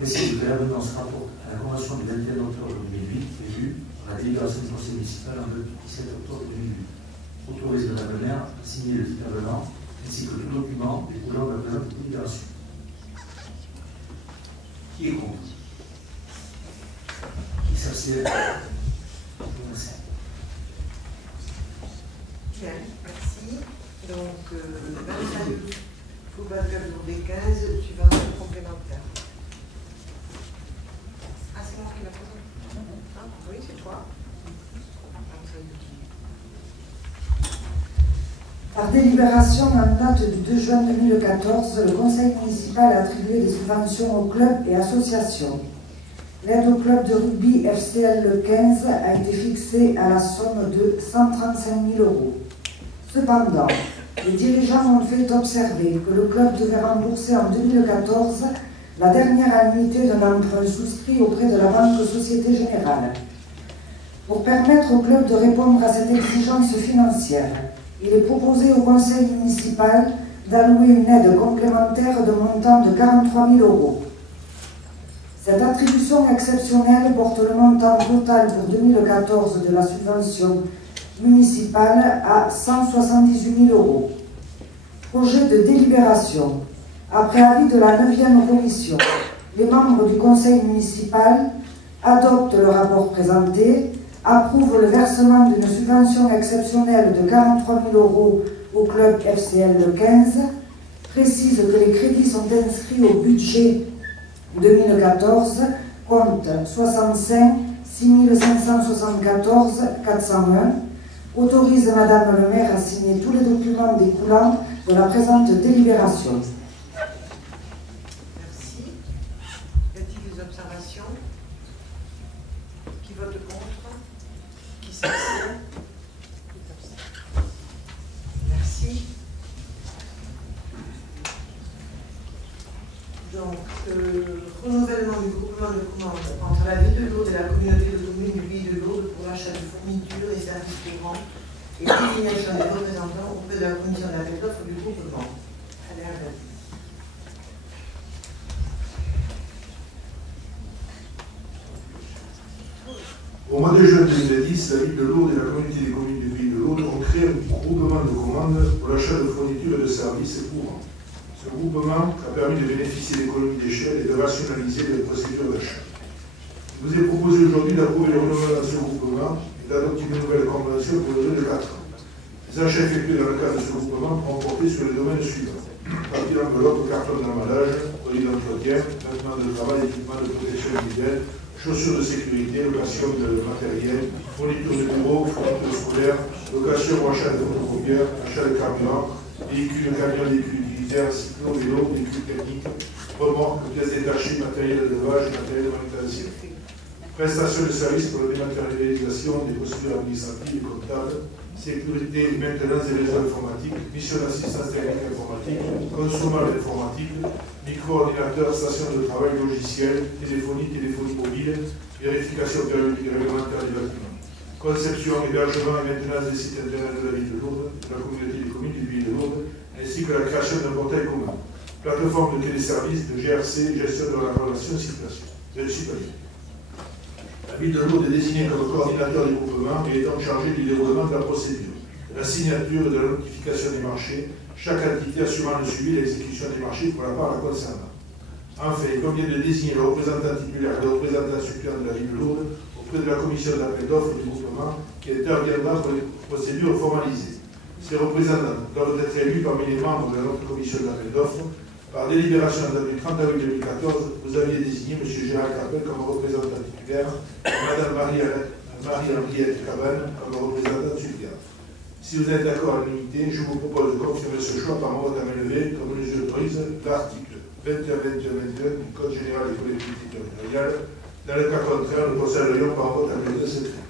Précise que l'avenant se rapporte à la convention du 21 octobre 2008 prévue par la délibération du conseil municipal en date du 17 octobre 2008. Autorise Mme le maire à signer le dit avenant ainsi que tout document découlant de la présente délibération. Qui est contre? Qui s'abstient? Merci. Bien, merci. Donc, 25 Foubacal des 15, subvention complémentaire. Ah, c'est moi qui l'ai posé. Ah, oui, c'est toi. Par délibération en date du 2 juin 2014, le conseil municipal a attribué des subventions aux clubs et associations. L'aide au club de rugby FCL le 15 a été fixée à la somme de 135 000 €. Cependant, les dirigeants ont fait observer que le club devait rembourser en 2014 la dernière annuité d'un emprunt souscrit auprès de la Banque Société Générale. Pour permettre au club de répondre à cette exigence financière, il est proposé au conseil municipal d'allouer une aide complémentaire de montant de 43 000 €. Cette attribution exceptionnelle porte le montant total pour 2014 de la subvention municipale à 178 000 €. Projet de délibération. Après avis de la 9e commission, les membres du conseil municipal adoptent le rapport présenté, approuvent le versement d'une subvention exceptionnelle de 43 000 € au club FCL le 15, précise que les crédits sont inscrits au budget 2014, compte 65 6574 401, autorise Madame le maire à signer tous les documents découlant de la présente délibération. Merci. Y a-t-il des observations? Qui vote contre? Qui s'abstient? Merci. Donc, renouvellement du groupement de commandes entre la ville de Lourdes et la communauté de communes du pays de Lourdes pour l'achat de fournitures et services courants et désignation des représentants auprès de la commission d'appel d'offres du groupement. Allez, allez. Au mois de juin 2010, la ville de Lourdes et la communauté des communes du pays de Lourdes ont créé un groupement de commandes pour l'achat de fournitures et de services courants. Ce groupement a permis de bénéficier d'économies d'échelle et de rationaliser les procédures d'achat. Il vous est proposé aujourd'hui d'approuver le renouvellement de ce groupement et d'adopter une nouvelle convention pour une durée de 4 ans. Les achats effectués dans le cadre de ce groupement vont porter sur les domaines suivants: partie d'enveloppe, carton d'emballage, produits d'entretien, vêtements de travail, équipements de protection individuelle, chaussures de sécurité, location de matériel, fourniture de bureau, fourniture scolaire, location ou achat de photocopieurs, achat de carburant, véhicules, camions, véhicules utilitaires, cyclos, vélos, véhicules techniques, remorques, pièces détachées, matériel d'élevage, matériel de manutention. Prestation de services pour la dématérialisation des procédures administratives et comptables, sécurité, maintenance des réseaux informatiques, mission d'assistance technique informatique, consommable informatique, micro-ordinateur, station de travail, logiciel, téléphonie mobile, vérification périodique et réglementaire des bâtiments, conception, hébergement et maintenance des sites internet de la ville de Lourdes, de la communauté des communes du pays de Lourdes, ainsi que la création d'un portail commun, plateforme de téléservices, de GRC, gestion de la relation citoyenne. La ville de Lourdes est désignée comme coordinateur du groupement et est donc chargée du déroulement de la procédure, de la signature et de la notification des marchés, chaque entité assurant le suivi et l'exécution des marchés pour la part la concernant. Enfin, il convient de désigner le représentant titulaire et le représentant suppléant de la ville de Lourdes auprès de la commission d'appel d'offres du groupement qui interviendra pour les procédures formalisées. Ces représentants doivent être élus parmi les membres de notre commission d'appel d'offres. Par délibération du 30 avril 2014, vous aviez désigné M. Gérald Capel comme représentant titulaire et Mme Marie-Henriette Cabane comme représentante suppléante. Si vous êtes d'accord à l'unité, je vous propose de confirmer ce choix par mon vote à main levée, comme nous autorise l'article 21-21-22 du Code général des collectivités territoriales. Dans le cas contraire, nous procéderions par vote à main levée secret.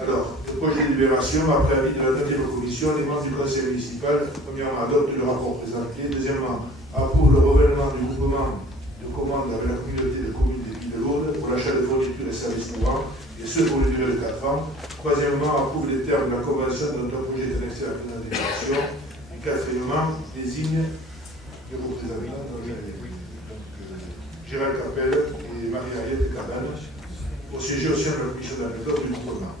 Alors, le projet de délibération, après avis de la 9e commission, les membres du conseil municipal, premièrement, adoptent le rapport présenté, deuxièmement, approuvent le renouvellement du groupement de commande avec la communauté de communes des Pays de Lourdes pour l'achat de fournitures et services courants, et ce pour une durée de 4 ans. Troisièmement, approuve les termes de la convention de notre projet d'annexe à la présente déclaration. Et quatrièmement, désigne les représentants, Gérald Capel et Marie-Henriette Cabane, pour siéger au sein de la commission d'appel d'offres du groupement.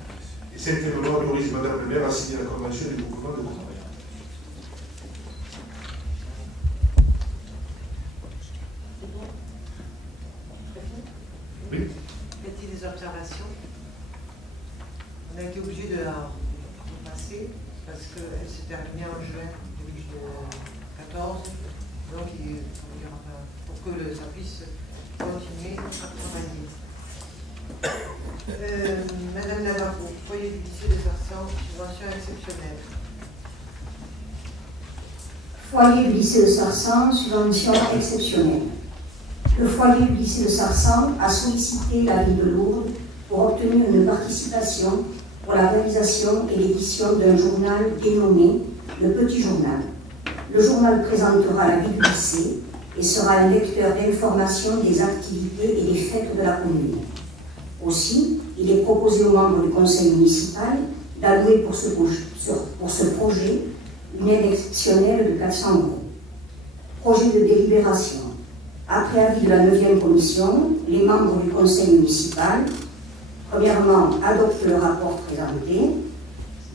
Et cinquièmement, autorise Madame le maire à signer la convention du groupement de commande. Oui. Y a-t-il des observations? On a été obligé de la repasser parce qu'elle s'est terminée en juin 2014. Donc, pour que ça puisse continuer à travailler. Madame Navarro, foyer du lycée de Sarsan, subvention exceptionnelle. Foyer du lycée de Sarsan, subvention exceptionnelle. Le foyer du lycée de Sarsan a sollicité la ville de Lourdes pour obtenir une participation pour la réalisation et l'édition d'un journal dénommé Le Petit Journal. Le journal présentera la vie du lycée et sera un lecteur d'information des activités et des fêtes de la commune. Aussi, il est proposé aux membres du conseil municipal d'allouer pour ce projet une aide exceptionnelle de 400 €. Projet de délibération. Après avis de la 9e commission, les membres du conseil municipal, premièrement, adoptent le rapport présenté.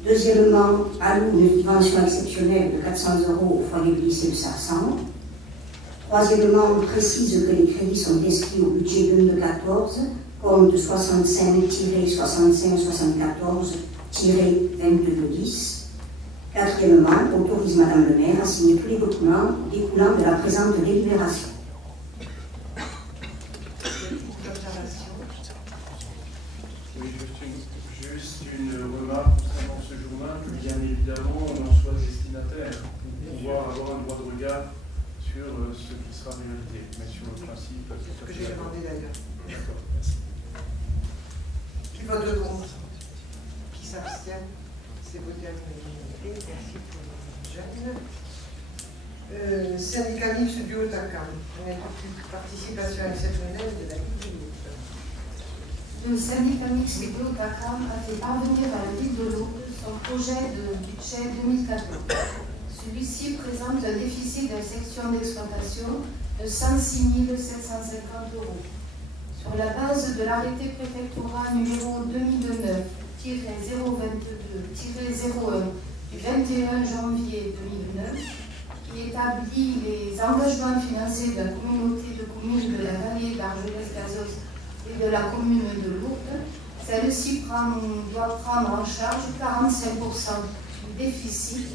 Deuxièmement, allouent une subvention exceptionnelle de 400 € au foyer du lycée de Sarsan. Troisièmement, précise que les crédits sont inscrits au budget 2014, compte 65-65-74-2210. Quatrièmement, autorise Madame le maire à signer tous les documents découlant de la présente délibération. Oui, juste une remarque concernant ce journal, que bien évidemment on en soit destinataire pour pouvoir avoir un droit de regard sur ce qui sera réalité. Mais sur le principe, c'est ce que j'ai demandé d'ailleurs. D'accord, merci. Qui vote contre? Qui s'abstient? C'est voté à l'unanimité. Merci pour les jeunes. Syndicat mixte du Haut-Acam. On a une participation exceptionnelle de la ville de Lourdes. Le syndicat mixte du Haut-Acam a fait parvenir à la ville de Lourdes son projet de budget 2014. Celui-ci présente un déficit de la section d'exploitation de 106 750 €. Sur la base de l'arrêté préfectoral numéro 2009-022-01 du 21 janvier 2009, qui établit les engagements financiers de la communauté de communes de la vallée d'Argelès-Gazost et de la commune de Lourdes, celle-ci doit prendre en charge 45% du déficit,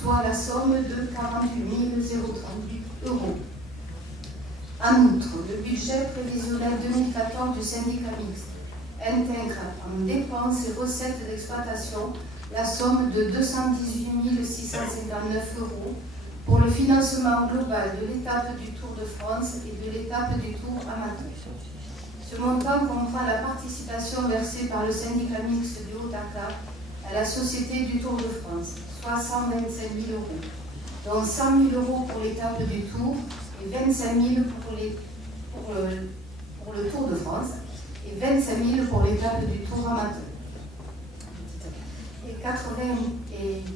soit la somme de 48 038 €. En outre, le budget prévisionnel 2014 du syndicat mixte intègre en dépenses et recettes d'exploitation la somme de 218 659 € pour le financement global de l'étape du Tour de France et de l'étape du Tour amateur. Ce montant comprend la participation versée par le syndicat mixte du Haut-Acre à la Société du Tour de France, soit 125 000 €, dont 100 000 € pour l'étape du Tour et 25 000 pour le Tour de France et 25 000 pour l'étape du Tour amateur.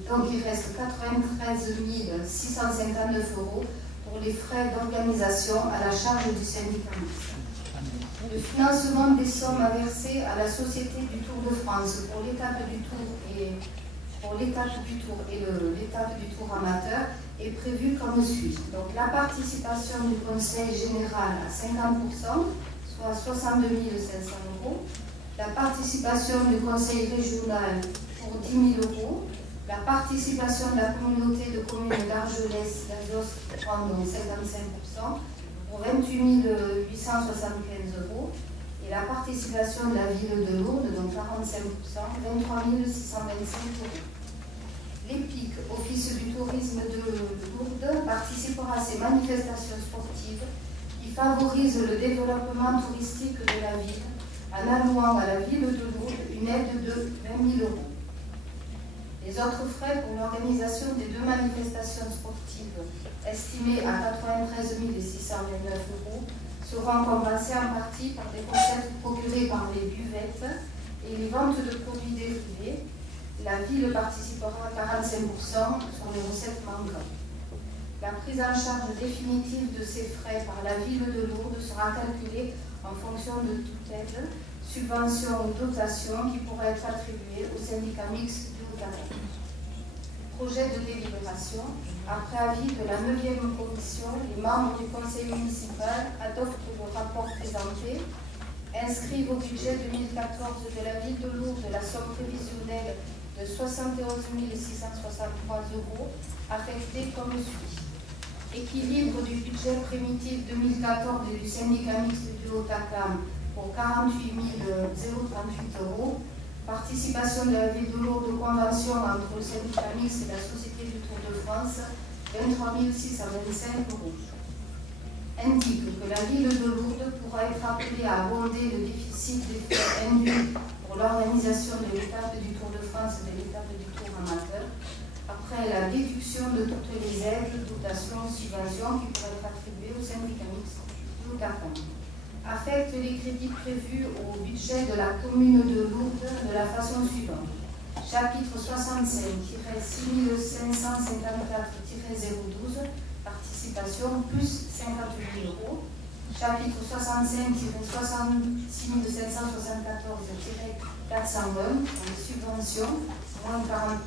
Donc il reste 93 659 € pour les frais d'organisation à la charge du syndicat mixte. Le financement des sommes à verser à la Société du Tour de France pour l'étape du Tour et l'étape du Tour amateur est prévu comme suit. Donc la participation du Conseil général à 50%, soit 62 500 €. La participation du Conseil régional pour 10 000 €. La participation de la communauté de communes d'Argelès-Gazost prend donc 55%. Pour 28 875 €, et la participation de la ville de Lourdes, donc 45%, 23 625 €. L'EPIC, Office du tourisme de Lourdes, participera à ces manifestations sportives qui favorisent le développement touristique de la ville en allouant à la ville de Lourdes une aide de 20 000 €. Les autres frais pour l'organisation des deux manifestations sportives, estimés à 93 629 €, seront compensés en partie par des recettes procurées par les buvettes et les ventes de produits dérivés. La ville participera à 45% sur les recettes manquantes. La prise en charge définitive de ces frais par la ville de Lourdes sera calculée en fonction de toute aide, subvention ou dotation qui pourra être attribuée au syndicat mixte du Haut-Acre. Projet de délibération. Après avis de la 9e commission, les membres du conseil municipal adoptent le rapport présenté, inscrivent au budget 2014 de la ville de Lourdes la somme prévisionnelle de 71 663 € affectée comme suit. Équilibre du budget primitif 2014 du syndicat mixte du Haut-Acre pour 48 038 €. Participation de la ville de Lourdes aux conventions entre le syndicat mixte et la Société du Tour de France, 23 625 €. Indique que la ville de Lourdes pourra être appelée à abonder le déficit des frais induits pour l'organisation de l'étape du Tour de France et de l'étape du Tour amateur, après la déduction de toutes les aides, dotations, subventions qui pourraient être attribuées au syndicat mixte du Haut-Acre. Affecte les crédits prévus au budget de la commune de Lourdes de la façon suivante. Chapitre 65-6554-012, participation plus 58 €. Chapitre 65-66 774-401, subventions, moins 40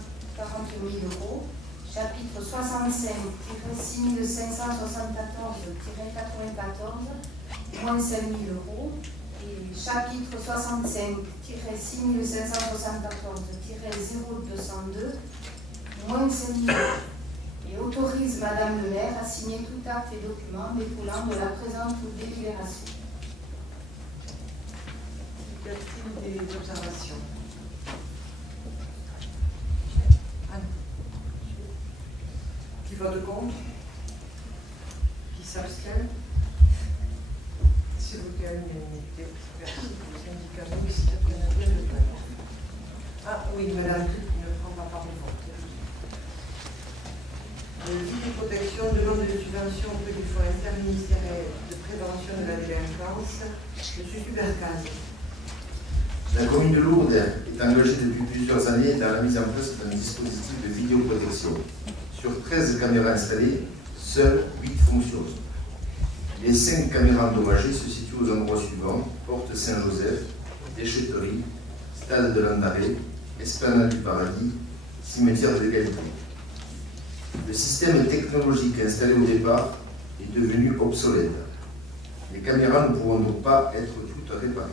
000 €. Chapitre 65-6 574-94, moins 5 000 €. Et chapitre 65-6 574-0202, moins 5 000 €. Et autorise Madame le maire à signer tout acte et document découlant de la présente délibération. Y a-t-il des observations? Qui vote contre? Qui s'abstient? S'il vous plaît, l'unanimité. Merci. Le syndicat mixte canadien de Paris. Ah oui, Madame Tripp ne prend pas part au vote. Protection de l'ordre de subvention auprès du Fonds interministériel de prévention de la délinquance. Monsieur Supercase. La commune de Lourdes est engagée depuis plusieurs années dans la mise en place d'un dispositif de vidéoprotection. Sur 13 caméras installées, seules 8 fonctionnent. Les 5 caméras endommagées se situent aux endroits suivants: Porte Saint-Joseph, Déchetterie, Stade de Landaré, Esplanade du Paradis, Cimetière de l'Égalité. Le système technologique installé au départ est devenu obsolète. Les caméras ne pourront donc pas être toutes réparées.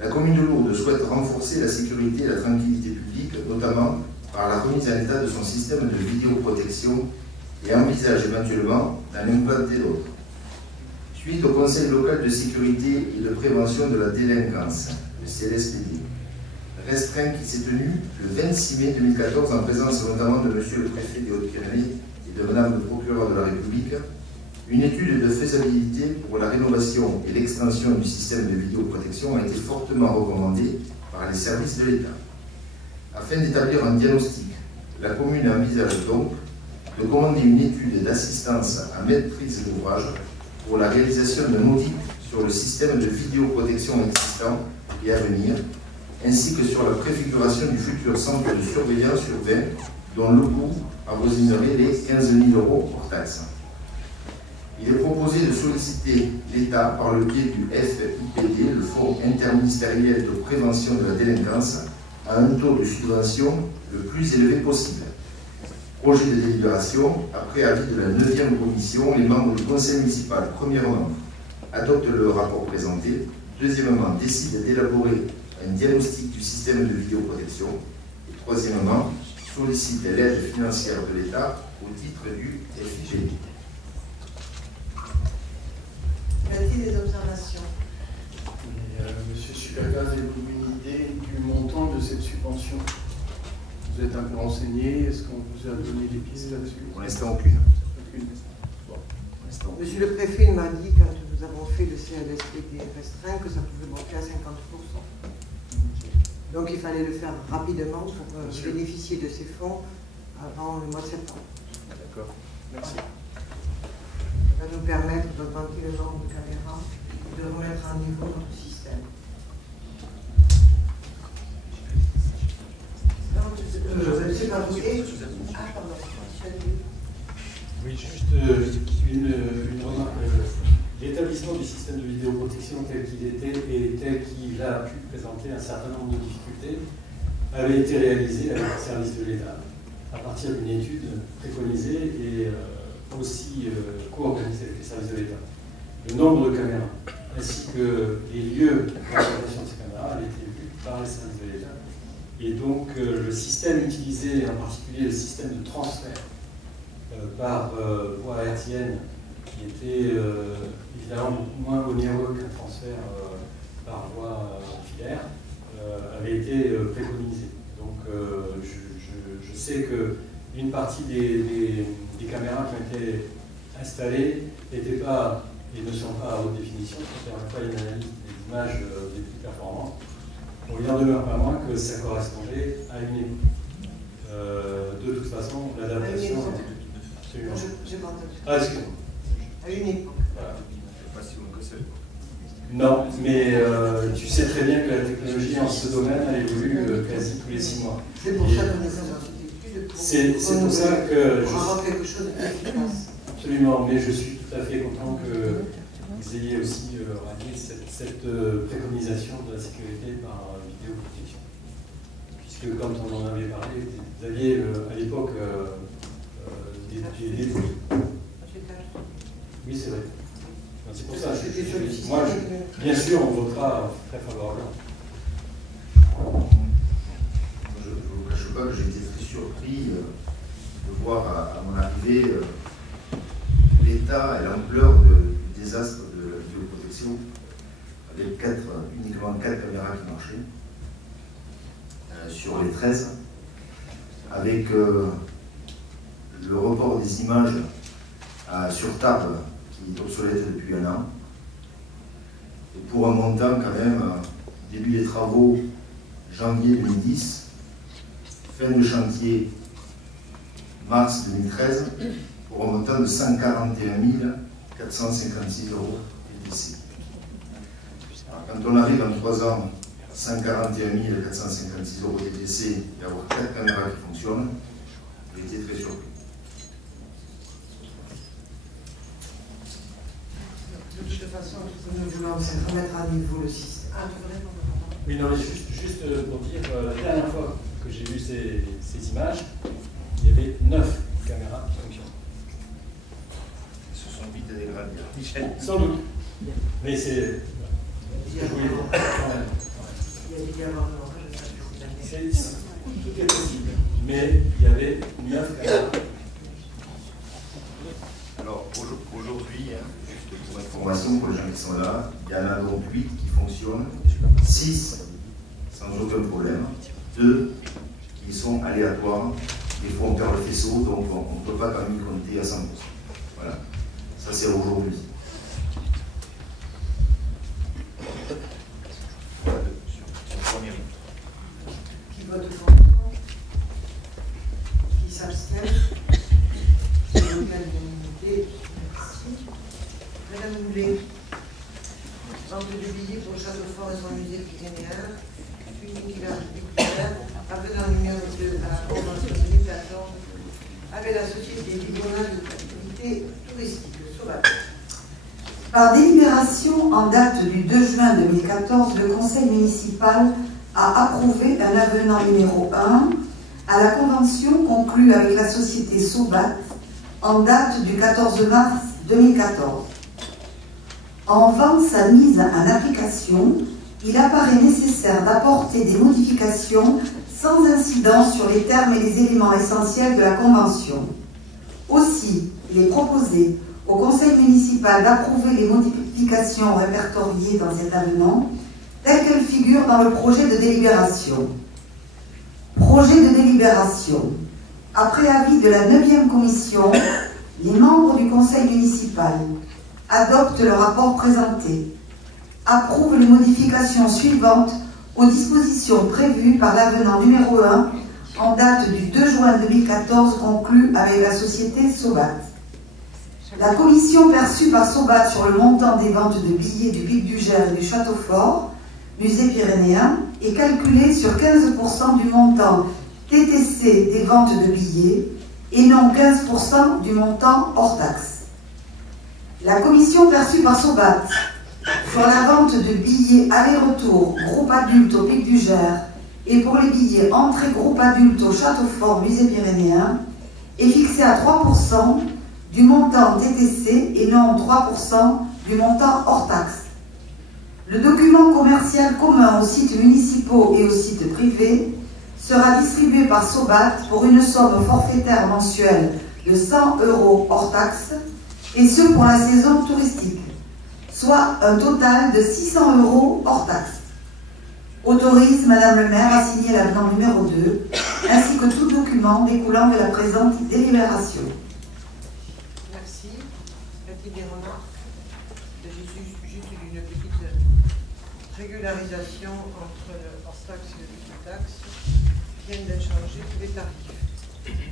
La commune de Lourdes souhaite renforcer la sécurité et la tranquillité publique, notamment par la remise en état de son système de vidéoprotection et envisage éventuellement d'en implanter d'autres. Suite au Conseil local de sécurité et de prévention de la délinquance, le CLSPD, restreint qui s'est tenu le 26 mai 2014 en présence notamment de Monsieur le Préfet des Hautes-Pyrénées et de Madame le Procureur de la République, une étude de faisabilité pour la rénovation et l'extension du système de vidéoprotection a été fortement recommandée par les services de l'État. Afin d'établir un diagnostic, la commune envisage donc de commander une étude d'assistance à maîtrise d'ouvrage pour la réalisation d'un audit sur le système de vidéoprotection existant et à venir, ainsi que sur la préfiguration du futur centre de surveillance urbain dont le coût avoisinerait les 15 000 € hors taxe. Il est proposé de solliciter l'État par le biais du FIPD, le Fonds interministériel de prévention de la délinquance, à un taux de subvention le plus élevé possible. Projet de délibération, après avis de la 9e commission, les membres du conseil municipal, premièrement, adoptent le rapport présenté, deuxièmement, décident d'élaborer un diagnostic du système de vidéoprotection, et troisièmement, sollicitent l'aide financière de l'État au titre du FIPD. Y a-t-il des observations? Monsieur Sulagaz, avez-vous une idée du montant de cette subvention? Vous êtes un peu renseigné, est-ce qu'on vous a donné des pistes là-dessus? Pour l'instant, aucune. Bon. Monsieur le préfet m'a dit, quand nous avons fait le CLSPD restreint, que ça pouvait monter à 50%. Donc il fallait le faire rapidement pour bénéficier de ces fonds avant le mois de septembre. D'accord, merci. Ça va nous permettre d'augmenter le nombre de caméras et de remettre à niveau notre système. Monsieur Parouet. Ah, pardon. Oui, juste une remarque. L'établissement du système de vidéoprotection tel qu'il était et tel qu'il a pu présenter un certain nombre de difficultés avait été réalisé avec le service de l'État à partir d'une étude préconisée et aussi co-organisée avec les services de l'État. Le nombre de caméras ainsi que les lieux d'implantation de ces caméras avaient été vus par les services de l'État. Et donc le système utilisé, en particulier le système de transfert par voie hertzienne, qui était évidemment moins onéreux qu'un transfert par voie filaire, avait été préconisé. Donc je sais qu'une partie des caméras qui ont été installées n'étaient pas et ne sont pas à haute définition, ça ne permet pas une analyse des images les plus performantes. Bon, il n'en demeure pas moins que ça correspondait à une époque. De toute façon, l'adaptation... J'ai pas entendu. Ah, excusez-moi. À une époque. Voilà. Pas si long que ça. Non, mais tu sais très bien que la technologie en ce domaine, elle évolue quasi tous les 6 mois. C'est pour ça qu'on est dans cette étude. C'est pour ça que pour avoir quelque chose d'efficace. Absolument, mais je suis tout à fait content que vous ayez aussi rallié cette préconisation de la sécurité par vidéoprotection. Puisque quand on en avait parlé, vous aviez à l'époque des oui, c'est vrai. C'est pour ça. Moi, bien sûr, on votera très favorablement. Je ne vous cache pas que j'ai été très surpris de voir à mon arrivée l'état et l'ampleur du désastre de la vidéoprotection, avec uniquement 4 caméras qui marchaient sur les 13, avec le report des images sur table qui est obsolète depuis 1 an, et pour un montant quand même, début des travaux janvier 2010, fin de chantier mars 2013, pour un montant de 141 456 € TTC. Quand on arrive en 3 ans, 141 456 € TTC et avoir 4 caméras qui fonctionnent, j'ai été très surpris. toute façon, nous voulons remettre à niveau le système. Ah, tu veux répondre? Oui, non, mais juste pour dire, la dernière fois que j'ai vu ces images, il y avait 9 caméras qui fonctionnaient. Ce sont vite dégradés, Michel. Sans doute. Mais c'est... Il y a tout est possible. Mais il y avait 9 caméras. Alors, aujourd'hui, juste pour information, pour les gens qui sont là, il y en a donc 8 qui fonctionnent, 6 sans aucun problème, 2 qui sont aléatoires, des fois on perd le faisceau, donc on ne peut pas quand même y compter à 100%. Voilà, ça c'est aujourd'hui. Voilà, sur le premier. Qui vote contre? Qui s'abstient? L'unanimité. Merci. Madame Moulet, vente de billets pour le Château Fort et son musée pyrénéen, funiculaire découvert, avenant numéro 2 à la convention 2014 avec la Société Ligonale de l'activité touristique, Sauvage. Par délibération en date du 2 juin 2014, le Conseil municipal a approuvé un avenant numéro 1 à la convention conclue avec la société Sobat en date du 14 mars 2014. En vue de sa mise en application, il apparaît nécessaire d'apporter des modifications sans incidence sur les termes et les éléments essentiels de la convention. Aussi, il est proposé au Conseil municipal d'approuver les modifications répertoriées dans cet avenant, telles qu'elles figurent dans le projet de délibération. Projet de délibération. Après avis de la 9e commission, les membres du Conseil municipal adoptent le rapport présenté, approuvent les modifications suivantes aux dispositions prévues par l'avenant numéro 1 en date du 2 juin 2014 conclu avec la société Sobat. La commission perçue par Sobat sur le montant des ventes de billets du Pic du Gers et du Château Fort, musée pyrénéen, est calculée sur 15% du montant TTC des ventes de billets et non 15% du montant hors taxe. La commission perçue par Sobat sur la vente de billets aller-retour groupe adulte au Pic du Gers et pour les billets entrée groupe adulte au Château Fort musée pyrénéen est fixée à 3% du montant TTC et non 3% du montant hors taxe. Le document commercial commun aux sites municipaux et aux sites privés sera distribué par Sobat pour une somme forfaitaire mensuelle de 100 € hors taxe, et ce pour la saison touristique, soit un total de 600 € hors taxe. Autorise Madame le maire à signer l'avenant numéro 2, ainsi que tout document découlant de la présente délibération. Merci. Y a-t-il des remarques? Juste une petite régularisation entre le hors-taxe et le liquide-taxe viennent d'être changés tous les tarifs.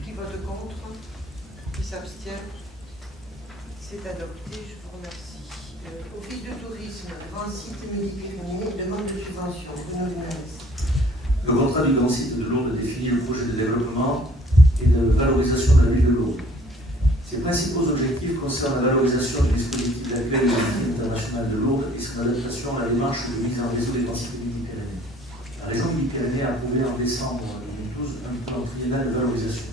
Qui vote contre? Qui s'abstient? C'est adopté, je vous remercie. Office de tourisme, grand site médicalisé, demande de subvention. Le contrat du grand site de Lourdes définit le projet de développement et de valorisation de la ville de Lourdes. Ses principaux objectifs concernent la valorisation du dispositif d'accueil de l'Union internationale de Lourdes et son adaptation à la démarche de mise en réseau des densités Midi-Pyrénées. La région Midi-Pyrénées a approuvé en décembre 2012 un plan triennal de valorisation.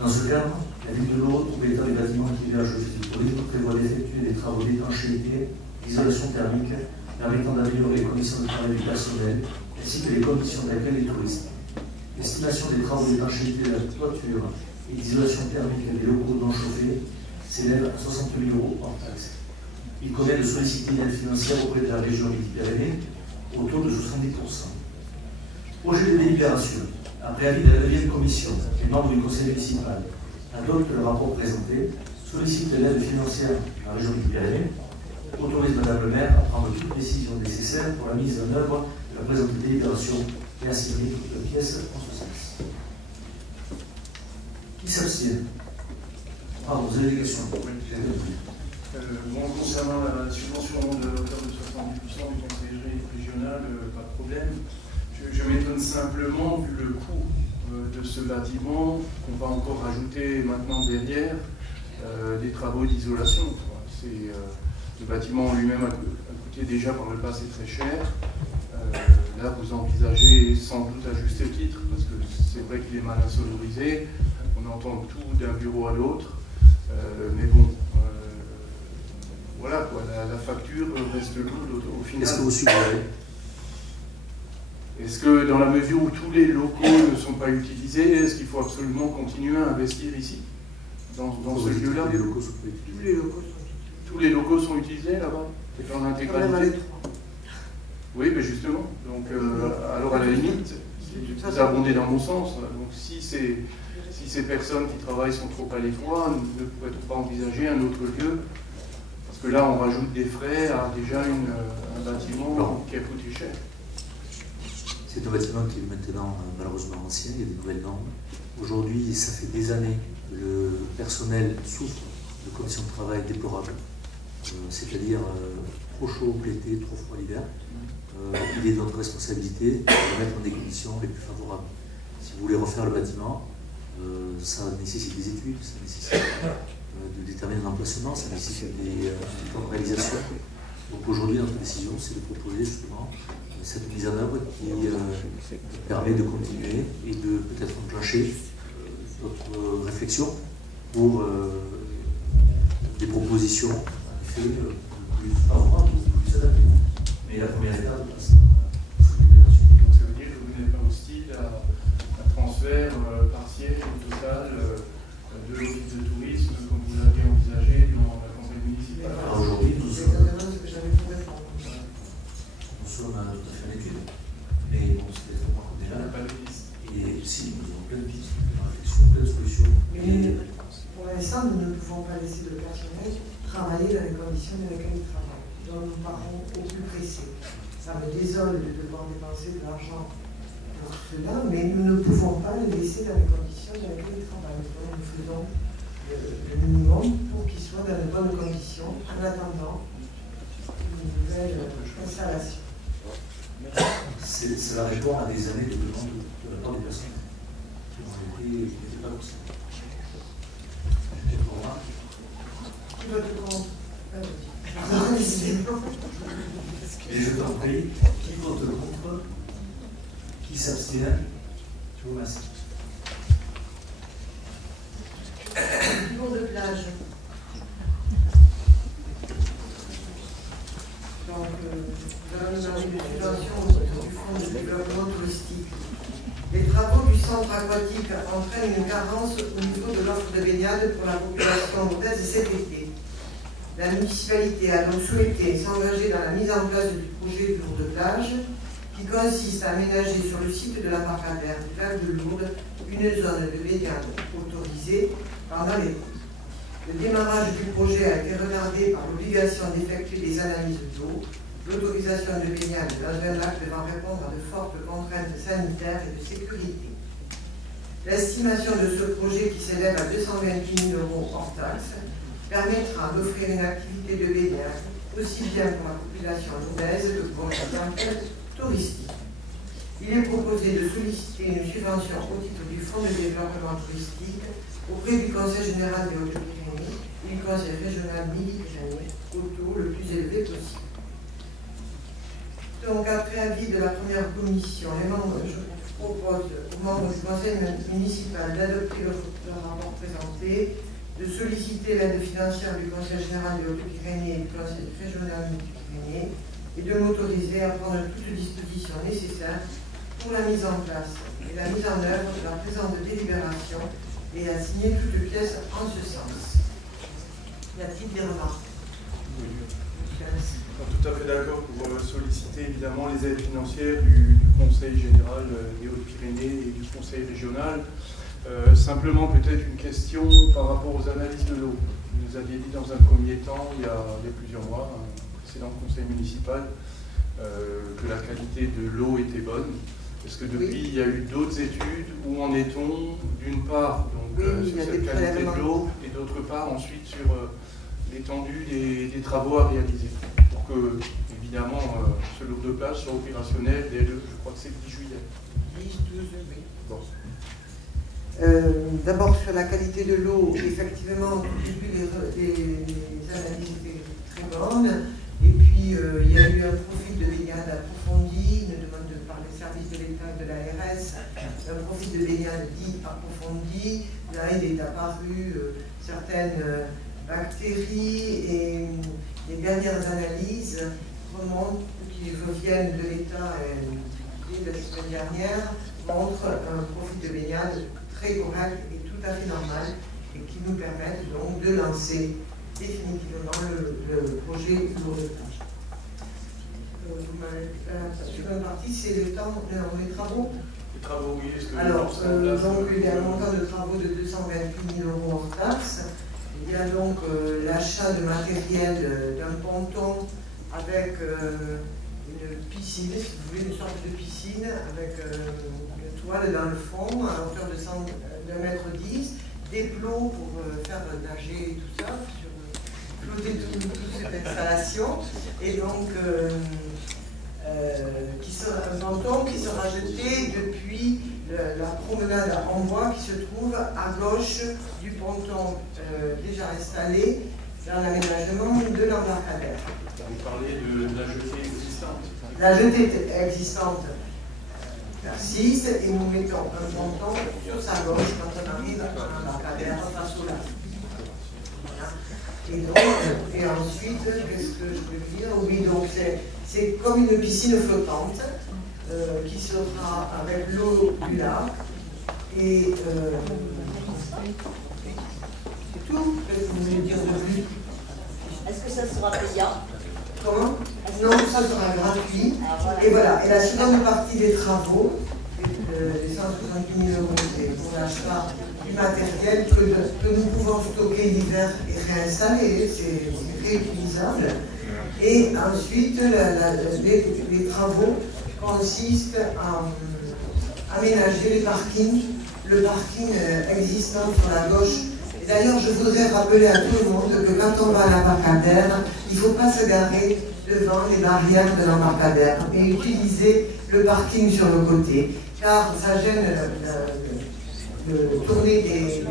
Dans ce cadre, la ville de Lourdes, propriétaire du bâtiment qui héberge l'office du tourisme, prévoit d'effectuer des travaux d'étanchéité, d'isolation thermique, permettant d'améliorer les conditions de travail du personnel, ainsi que les conditions d'accueil des touristes. L'estimation des travaux d'étanchéité de la toiture et d'isolation thermique des locaux non chauffés s'élève à 60 000 € hors taxe. Il convient de solliciter une aide financière auprès de la région Midi-Pyrénées au taux de 70%. Projet de délibération. Après avis de la 9e commission, les membres du conseil municipal adoptent le rapport présenté, sollicitent l'aide financière de la région Midi-Pyrénées, autorise Madame le maire à prendre toute décision nécessaire pour la mise en œuvre de la présente délibération et à signer toute pièce en ce sens. Qui s'abstient? Pardon, vous avez des questions? Concernant la subvention de hauteur de 70% du conseil régional, pas de problème. Je m'étonne simplement, vu le coût de ce bâtiment, qu'on va encore rajouter maintenant derrière des travaux d'isolation. Le bâtiment lui-même a coûté déjà par le passé très cher. Là, vous envisagez sans doute à juste titre, parce que c'est vrai qu'il est mal insonorisé, on entend tout d'un bureau à l'autre, mais bon, voilà quoi, la facture reste lourde au final. Est-ce que vous suggérez? Est-ce que dans la mesure où tous les locaux ne sont pas utilisés, est-ce qu'il faut absolument continuer à investir ici, dans ce lieu-là? Les locaux sont pas utilisés. Tous les locaux sont utilisés là-bas, dans l'intégralité? Oui, mais justement. Donc, alors à la limite, vous abondez dans mon sens. Donc, si ces personnes qui travaillent sont trop à l'étroit, ne pourrait-on pas envisager un autre lieu? Parce que là, on rajoute des frais à déjà un bâtiment qui a coûté cher. C'est un bâtiment qui est maintenant malheureusement ancien, il y a des nouvelles normes. Aujourd'hui, ça fait des années que le personnel souffre de conditions de travail déplorables, c'est-à-dire trop chaud l'été, trop froid l'hiver. Il est de notre responsabilité de le mettre dans des conditions les plus favorables. Si vous voulez refaire le bâtiment, ça nécessite des études, ça nécessite de déterminer un emplacement, ça nécessite des temps de réalisation. Donc aujourd'hui, notre décision, c'est de proposer justement cette mise en œuvre qui permet de continuer et de peut-être enclencher notre réflexion pour des propositions en effet plus favorables ou plus adaptées. Mais la première étape, c'est l'opération. Donc ça veut dire que vous n'êtes pas hostile à un transfert partiel ou total de l'office de tourisme comme vous l'avez envisagé dans la conseil municipal? Aujourd'hui, nous sommes tout à fait en étude. Mais bon, c'est peut-être pas qu'on est là. Et si, nous avons plein de pistes, plein de réflexions, plein de solutions. Mais pour l'instant, nous ne pouvons pas laisser le personnel travailler dans les conditions dans lesquelles il travaille. Donc nous partons au plus pressé. Ça me désole de devoir dépenser de l'argent pour cela, mais nous ne pouvons pas le laisser dans les conditions dans lesquelles il travaille. Donc nous faisons le minimum pour qu'il soit dans de bonnes conditions en attendant une nouvelle installation. Cela répond à des années de demande de la part des personnes qui n'étaient pas concernées. Qui vote contre? Et je t'en prie, qui vote contre? Qui s'abstient? Je vous remercie. Tour de plage. Donc, nous allons demander une subvention du Fonds de développement touristique. Les travaux du centre aquatique entraînent une carence au niveau de l'offre de baignade pour la population urbaine cet été. La municipalité a donc souhaité s'engager dans la mise en place du projet Tour de plage, qui consiste à aménager sur le site de l'embarcadère du lac de Lourdes une zone de baignade autorisée pendant l'été. Le démarrage du projet a été retardé par l'obligation d'effectuer des analyses d'eau, l'autorisation de baignade dans un lac devant répondre à de fortes contraintes sanitaires et de sécurité. L'estimation de ce projet, qui s'élève à 228 000 € hors taxe, permettra d'offrir une activité de baignade aussi bien pour la population lourdaise que pour la clientèle touristique. Il est proposé de solliciter une subvention au titre du Fonds de développement touristique auprès du Conseil général des Hautes-Pyrénées et du Conseil régional Midi-Pyrénées au taux le plus élevé possible. Donc, après avis de la première commission, je propose aux membres du Conseil municipal d'adopter le rapport présenté, de solliciter l'aide financière du Conseil général des Hautes-Pyrénées et du Conseil régional Midi-Pyrénées et de m'autoriser à prendre toutes les dispositions nécessaires pour la mise en place et la mise en œuvre de la présente délibération et à signer toutes pièces en ce sens. Y a-t-il des remarques? Tout à fait d'accord pour solliciter évidemment les aides financières du Conseil général des Hautes-Pyrénées et du Conseil régional. Simplement peut-être une question par rapport aux analyses de l'eau. Vous nous aviez dit dans un premier temps, il y a plusieurs mois, un précédent conseil municipal, que la qualité de l'eau était bonne. Est-ce que depuis il y a eu d'autres études? Où en est-on d'une part donc, sur cette qualité de l'eau et d'autre part ensuite sur l'étendue des travaux à réaliser pour que évidemment ce lourd de plage soit opérationnel dès le, je crois que c'est le 10 juillet. 10, 12, oui. Bon. D'abord sur la qualité de l'eau, effectivement, au début les analyses étaient très bonnes. profil de baignade dit approfondi. Là, il est apparu certaines bactéries et les dernières analyses remontent, qui reviennent de l'État dès la semaine dernière, montrent un profil de baignade très correct et tout à fait normal et qui nous permettent donc de lancer définitivement le projet Lourdes-Plage. La seconde partie, c'est le temps, les travaux. Les travaux, oui. Alors, donc, il y a un montant de travaux de 228 000 € hors taxes. Il y a donc l'achat de matériel d'un ponton avec une piscine, si vous voulez, une sorte de piscine avec une toile dans le fond à hauteur de 1,10 m, des plots pour faire nager et tout ça, flotter toute cette installation, et donc un ponton qui sera jeté depuis la promenade en bois qui se trouve à gauche du ponton déjà installé dans l'aménagement de l'embarcadère. Vous parlez de la jetée existante. La jetée existante persiste et nous mettons un ponton sur sa gauche quand on arrive à l'embarcadère face au lac. Et ensuite, qu'est-ce que je peux dire? Oui, donc c'est comme une piscine flottante qui sera avec l'eau du lac. Et c'est tout. Qu'est-ce que vous voulez dire de plus? Est-ce que ça sera payant? Comment? Non, ça sera gratuit. Et voilà. Et la seconde partie des travaux, les 170 000 €, c'est pour l'achat du matériel que nous pouvons stocker l'hiver et réinstaller, c'est réutilisable. Et ensuite, les travaux consistent à aménager les parkings, le parking existant sur la gauche. Et d'ailleurs, je voudrais rappeler à tout le monde que quand on va à l'embarcadère, il ne faut pas se garer devant les barrières de l'embarcadère, mais utiliser le parking sur le côté, car ça gêne de tourner des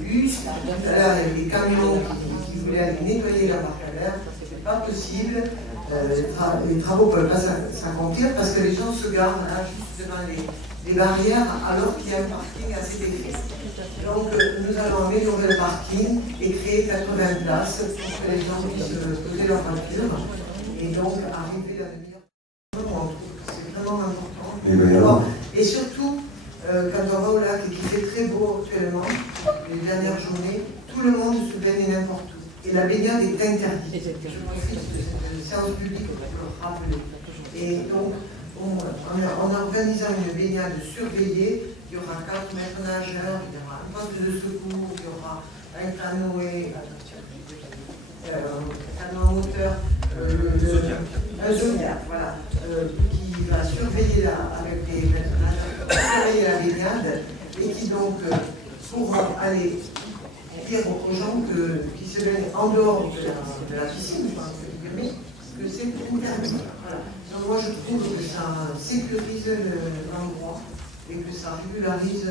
bus. Les camions qui voulaient aller nettoyer l'embarcadère, ce n'est pas possible. Les travaux ne peuvent pas s'accomplir parce que les gens se garent là, juste devant les barrières, alors qu'il y a un parking à cet effet. Donc nous allons améliorer le parking et créer 80 places pour que les gens puissent poser leur voiture et donc arriver à venir. C'est vraiment important. Et surtout, quand on va au lac et qu'il fait très beau actuellement, les dernières journées, tout le monde se baigne n'importe où. Et la baignade est interdite. Je profite de cette séance publique pour le rappeler. Et donc, en organisant une baignade surveillée, il y aura 4 maîtres nageurs, il y aura un poste de secours, il y aura un canoë, en hauteur, un zodiac, voilà, qui va surveiller avec des maîtres nageurs, surveiller la baignade, et qui donc pourront aller dire aux gens qui se baignent en dehors de la piscine, que c'est interdit. Voilà. Donc moi je trouve que ça sécurise l'endroit et que ça régularise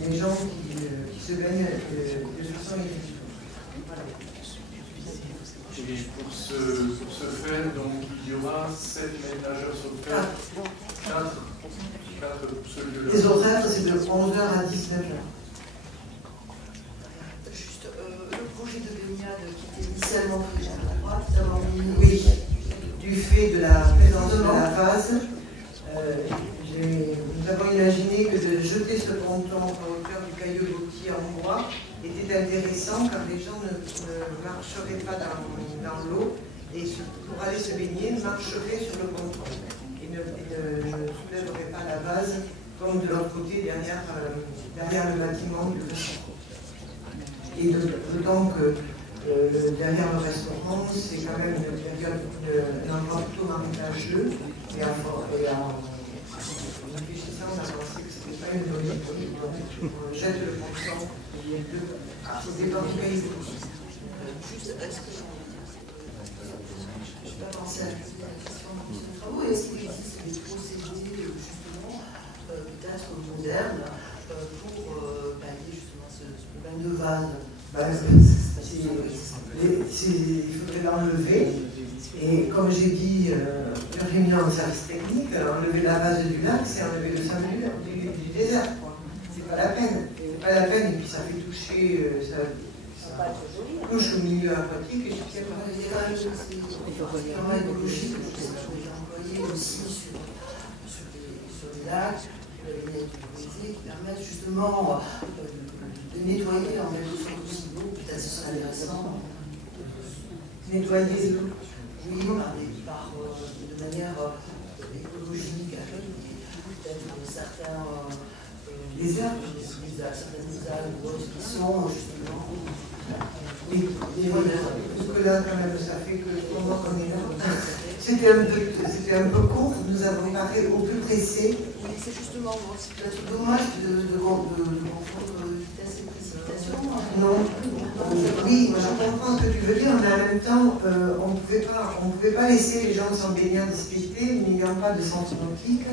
les gens qui se baignent de façon illégale. Voilà. Et pour ce faire, donc, il y aura 7 nageurs sur 4 pour ce lieu-là. Les horaires, c'est de 11h à 19h. Juste, le projet de baignade qui était initialement prévu à droite, oui, du fait de la présence de la vase, nous avons imaginé que de jeter ce ponton à hauteur du caillou Gautier en bois était intéressant car les gens ne marcheraient pas dans l'eau et pour aller se baigner, marcheraient sur le ponton et ne soulèveraient pas la vase comme de l'autre côté derrière le bâtiment du restaurant. Et d'autant que derrière le restaurant, c'est quand même un endroit plutôt marécageux et en réfléchissant, on a pensé que ce n'était pas une bonne idée. On jette le ponton sur des portails. Juste, est-ce que je peux penser à la question de travaux, est-ce qu'il existe des procédés justement peut-être modernes pour pallier justement ce problème de vase? il faudrait l'enlever. Et comme j'ai dit, une réunion en service technique, enlever la base du lac, c'est enlever le sable du désert. C'est pas la peine. C'est pas la peine, et puis ça fait toucher, ça touche au milieu aquatique. Et je sais pas. Il y a quand même des normes écologiques qui sont employées aussi sur les lacs, qui permettent justement de nettoyer en quelque sorte aussi l'eau, peut-être ce serait intéressant. Nettoyer l'eau. Oui, de manière écologique, avec peut-être certains les herbes, certaines algues ou autres qui sont justement. Oui, parce que là, quand même, ça fait que pendant qu'on est là, c'était un peu court, nous avons parlé au plus pressé. Oui, c'est justement, c'est peut-être dommage de confondre vitesse et précipitation. Non, oui, je comprends ce que tu veux dire, mais en même temps, on ne pouvait pas laisser les gens s'en baigner en disponibilité, n'ayant pas de centre nautique.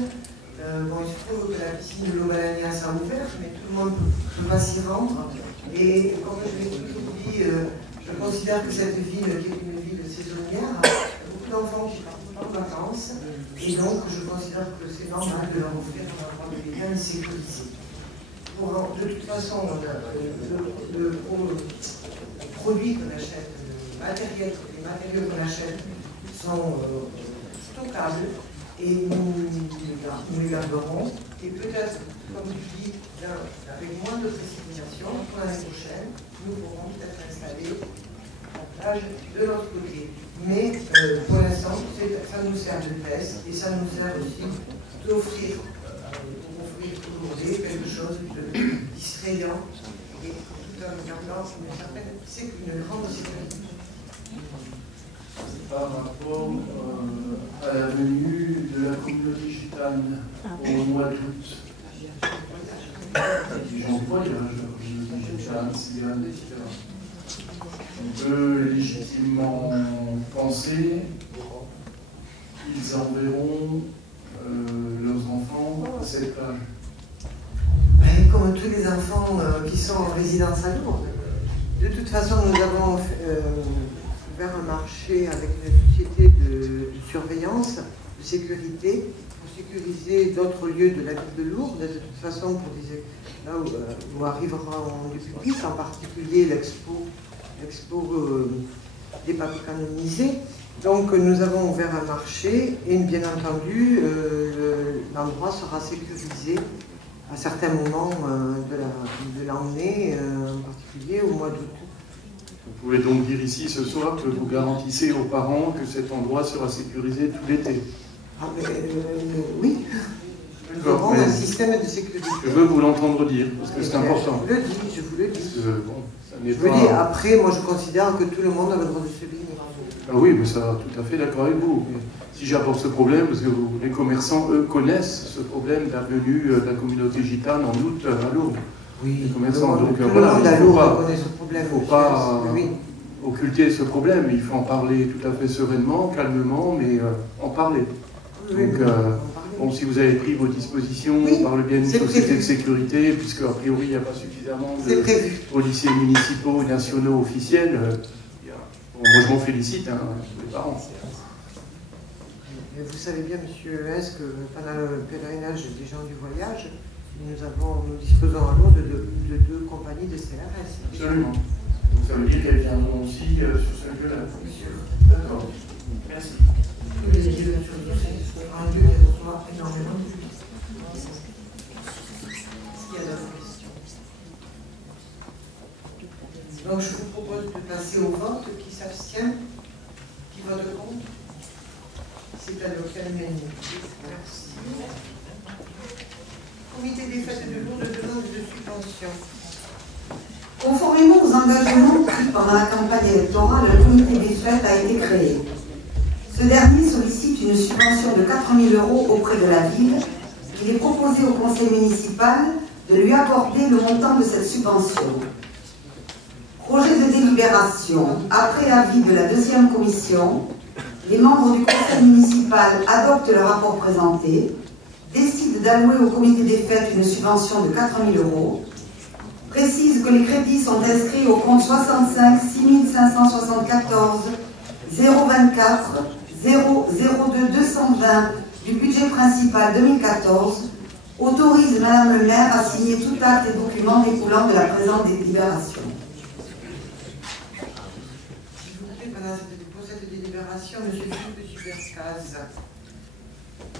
Bon, il se trouve que la piscine de l'Aubalania s'est ouverte, mais tout le monde ne peut pas s'y rendre. Et comme je l'ai toujours dit, je considère que cette ville, qui est une ville saisonnière, il y a beaucoup d'enfants qui partent en vacances, et donc je considère que c'est normal de leur offrir un endroit de bien sécurisé. De toute façon, le produit qu'on achète, les matériaux qu'on achète sont stockables et nous les garderons. Et peut-être, comme tu dis, avec moins de précipitation, pour l'année prochaine, nous pourrons peut-être installer la plage de l'autre côté. Mais pour l'instant, ça nous sert de test et ça nous sert aussi d'offrir quelque chose de distrayant et tout en gardant une grande sécurité. Par rapport à la venue de la communauté gitane au mois d'août, des gens de voyage, gitane, cigane, etc. On peut légitimement penser qu'ils enverront leurs enfants à cette plage. Comme tous les enfants qui sont en résidence à Lourdes. De toute façon, nous avons ouvert un marché avec une société de surveillance, de sécurité, pour sécuriser d'autres lieux de la ville de Lourdes. De toute façon, pour là où arrivera du public, en particulier l'expo des papiers canonisés. Donc nous avons ouvert un marché et bien entendu l'endroit sera sécurisé à certains moments de l'année, en particulier au mois d'août. Vous pouvez donc dire ici ce soir que vous garantissez aux parents que cet endroit sera sécurisé tout l'été. Ah, oui. Nous aurons un système de sécurité. Je veux vous l'entendre dire, parce que c'est important. Je vous le dis. Bon, ça n'est je vous le dis, après, moi je considère que tout le monde a le droit de se baigner. Ah oui, mais ça, tout à fait d'accord avec vous. Mais si j'apporte ce problème, parce que les commerçants, eux, connaissent ce problème de la venue de la communauté gitane en août à Lourdes. Oui, les commerçants, donc voilà, il ne faut pas occulter ce problème, il faut en parler tout à fait sereinement, calmement, mais en parler. Oui, donc, bon, si vous avez pris vos dispositions par le biais d'une société de sécurité, puisque a priori il n'y a pas suffisamment de policiers municipaux, nationaux, officiels, moi je m'en félicite, hein, les parents. Vous savez bien, monsieur Hess, que pendant le pèlerinage des gens du voyage, nous disposons à Lourdes de 2 compagnies de CRS. Absolument. Donc ça veut dire qu'elles viendront aussi sur ce lieu-là. D'accord. Merci. Un lieu qui reçoit énormément de public. Est-ce qu'il y a d'autres questions? Donc je vous propose de passer au vote. Qui s'abstient? Qui vote contre? C'est à l'auquel merci. Comité des fêtes de Lourdes de demande de subvention. Conformément aux engagements pris pendant la campagne électorale, le comité des fêtes a été créé. Ce dernier sollicite une subvention de 4 000 € auprès de la ville. Il est proposé au conseil municipal de lui accorder le montant de cette subvention. Projet de délibération. Après avis de la 2e commission, les membres du conseil municipal adoptent le rapport présenté, décident d'allouer au comité des fêtes une subvention de 4 000 €, précise que les crédits sont inscrits au compte 65 6574 024 002 220 du budget principal 2014, autorise Madame le maire à signer tout acte et document découlant de la présente délibération. S'il vous plaît, pour cette délibération, M. Philippe de Supercase,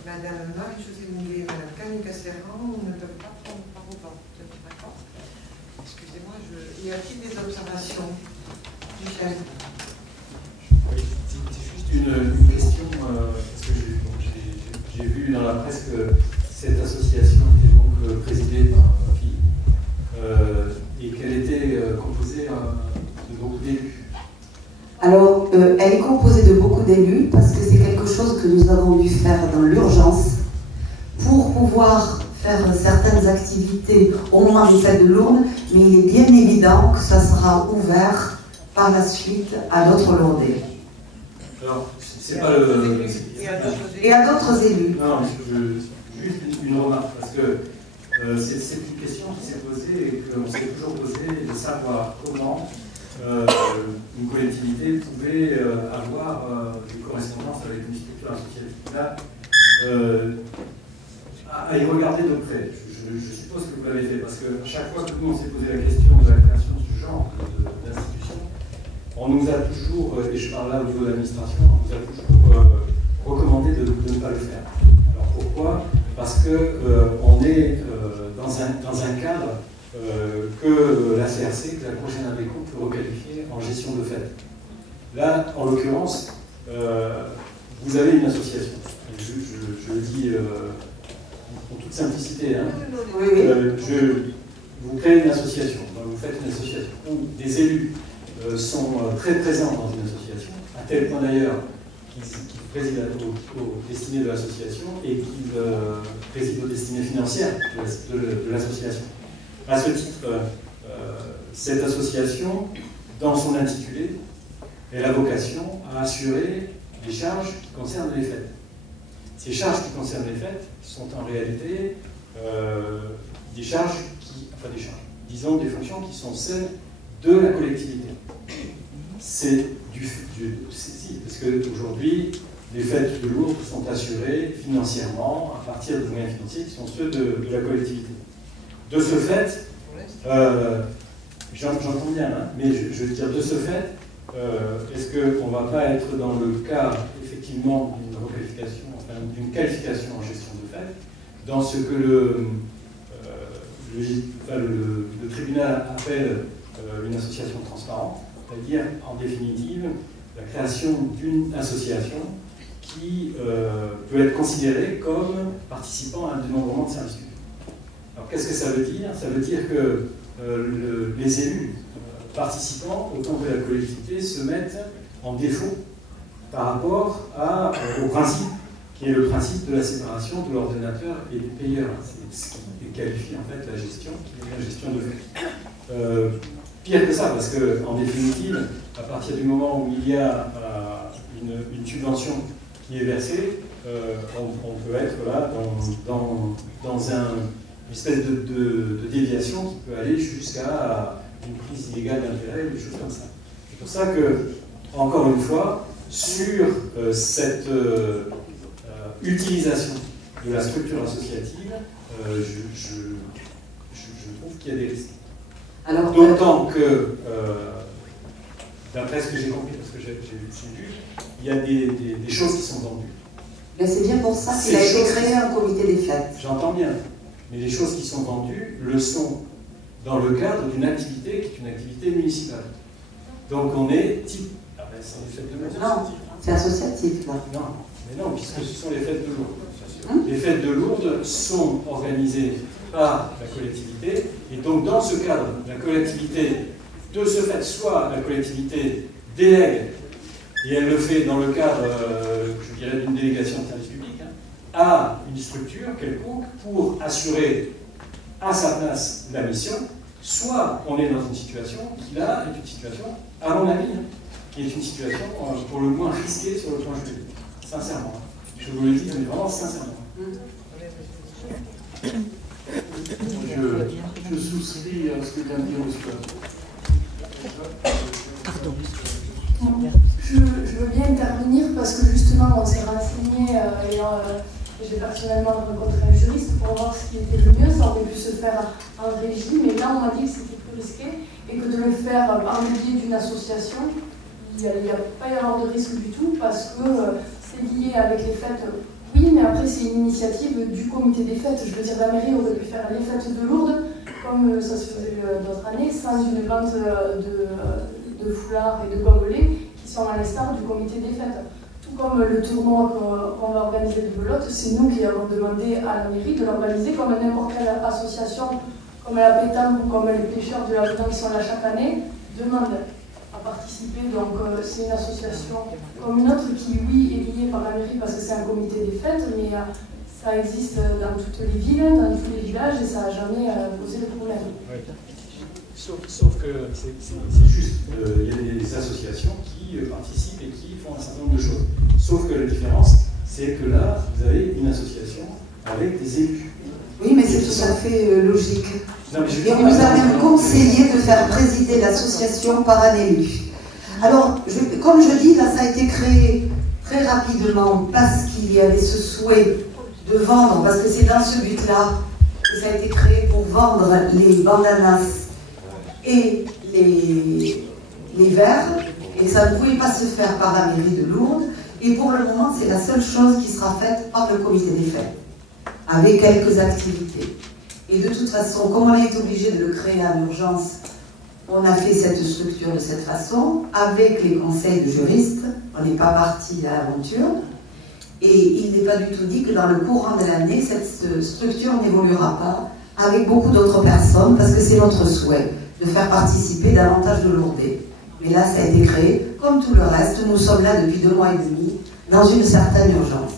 Madame Marie-Josée Moulet et Madame Camille Casseran ne peuvent pas prendre part au vote. D'accord? Excusez-moi, y a-t-il des observations? Michel? Oui, c'est juste une question, parce que j'ai vu dans la presse que cette association était donc présidée par ma fille et qu'elle était composée de beaucoup d'élus. Alors, elle est composée de beaucoup d'élus parce que c'est quelque chose que nous avons dû faire dans l'urgence pour pouvoir faire certaines activités au moment des fêtes de Lourdes, mais il est bien évident que ça sera ouvert par la suite à d'autres Lourdais. Alors, c'est pas le... Et à d'autres élus. Non, juste une remarque, parce que c'est une question qui s'est posée et qu'on s'est toujours posée, de savoir comment une collectivité pouvait avoir une correspondance avec une structure associative. Là, à y regarder de près, je suppose que vous l'avez fait, parce que chaque fois que nous on s'est posé la question de la création de ce genre d'institution, on nous a toujours, et je parle là au niveau de l'administration, on nous a toujours recommandé de ne pas le faire. Alors pourquoi? Parce qu'on est dans un cadre que la CRC, que la prochaine ABECO, peut requalifier en gestion de fête. Là, en l'occurrence, vous avez une association. Je le dis en toute simplicité. Hein. Vous créez une association, vous faites une association où des élus sont très présents dans une association, à tel point d'ailleurs qu'ils président aux destinées de l'association et qu'ils président aux destinées financières de l'association. À ce titre, cette association, dans son intitulé, elle a vocation à assurer les charges qui concernent les fêtes. Ces charges qui concernent les fêtes sont en réalité des charges disons des fonctions qui sont celles de la collectivité. C'est parce qu'aujourd'hui, les fêtes de Lourdes sont assurées financièrement à partir de moyens financiers qui sont ceux de la collectivité. De ce fait, j'entends bien, hein, mais je veux dire, de ce fait, est-ce qu'on ne va pas être dans le cas, effectivement, d'une requalification, enfin, d'une qualification en gestion de fête, dans ce que le tribunal appelle une association transparente, c'est-à-dire, en définitive, la création d'une association qui peut être considérée comme participant à un dénombrement de services publics. Alors, qu'est-ce que ça veut dire? Ça veut dire que les élus participants, autant que la collectivité, se mettent en défaut par rapport au principe, qui est le principe de la séparation de l'ordonnateur et du payeur. C'est ce qui qualifie en fait la gestion, qui est la gestion de fait. Pire que ça, parce qu'en définitive, à partir du moment où il y a une subvention qui est versée, on peut être là dans une espèce de déviation qui peut aller jusqu'à une prise illégale d'intérêt ou des choses comme ça. C'est pour ça que, encore une fois, sur cette utilisation de la structure associative, je trouve qu'il y a des risques. D'autant que, d'après ce que j'ai compris, parce que j'ai vu, il y a des choses qui sont vendues. Mais c'est bien pour ça qu'il a été créé un comité des fêtes. J'entends bien. Mais les choses qui sont vendues le sont dans le cadre d'une activité qui est une activité municipale. Donc on est type... Ah ben, c'est les fêtes de Lourdes. Non, c'est associatif, là. Non, mais non, puisque ce sont les fêtes de Lourdes. Les fêtes de Lourdes sont organisées par la collectivité, et donc dans ce cadre, la collectivité, de ce fait, soit la collectivité délègue, et elle le fait dans le cadre, je dirais, d'une délégation de service public, à une structure quelconque pour assurer à sa place la mission, soit on est dans une situation qui là est une situation, à mon avis, qui est une situation pour le moins risquée sur le plan juridique, sincèrement. Je vous le dis, mais vraiment sincèrement. Je souscris à ce que vient de dire monsieur. Je veux bien intervenir parce que justement on s'est renseigné et j'ai personnellement rencontré un juriste pour voir ce qui était le mieux. Ça aurait pu se faire en régie, mais là on m'a dit que c'était plus risqué et que de le faire en biais d'une association, il n'y a pas y avoir de risque du tout parce que c'est lié avec les fêtes. Oui, mais après c'est une initiative du comité des fêtes. Je veux dire, la mairie aurait pu faire les fêtes de Lourdes comme ça se faisait d'autres années sans une vente de foulards et de gobelets qui sont à l'instar du comité des fêtes. Tout comme le tournoi qu'on va organiser de belote, c'est nous qui avons demandé à la mairie de l'organiser comme n'importe quelle association, comme la pétanque ou comme les pêcheurs de la pétanque qui sont là chaque année, demandent à participer. Donc c'est une association comme une autre qui, oui, est liée par la mairie parce que c'est un comité des fêtes, mais ça existe dans toutes les villes, dans tous les villages et ça n'a jamais posé de problème. Ouais. Sauf que c'est juste, il y a des associations qui participent et qui font un certain nombre de choses. Sauf que la différence, c'est que là, vous avez une association avec des élus. Oui, mais c'est tout à fait logique. Non, et on nous a même conseillé de faire présider l'association par un élu. Alors, comme je dis, là, ça a été créé très rapidement parce qu'il y avait ce souhait de vendre, parce que c'est dans ce but-là que ça a été créé pour vendre les bandanas et les verres, et ça ne pouvait pas se faire par la mairie de Lourdes, et pour le moment, c'est la seule chose qui sera faite par le comité des fêtes, avec quelques activités. Et de toute façon, comme on a été obligé de le créer en urgence, on a fait cette structure de cette façon, avec les conseils de juristes, on n'est pas parti à l'aventure, et il n'est pas du tout dit que dans le courant de l'année, cette structure n'évoluera pas avec beaucoup d'autres personnes, parce que c'est notre souhait de faire participer davantage de Lourdais. Mais là, ça a été créé. Comme tout le reste, nous sommes là depuis 2 mois et demi, dans une certaine urgence.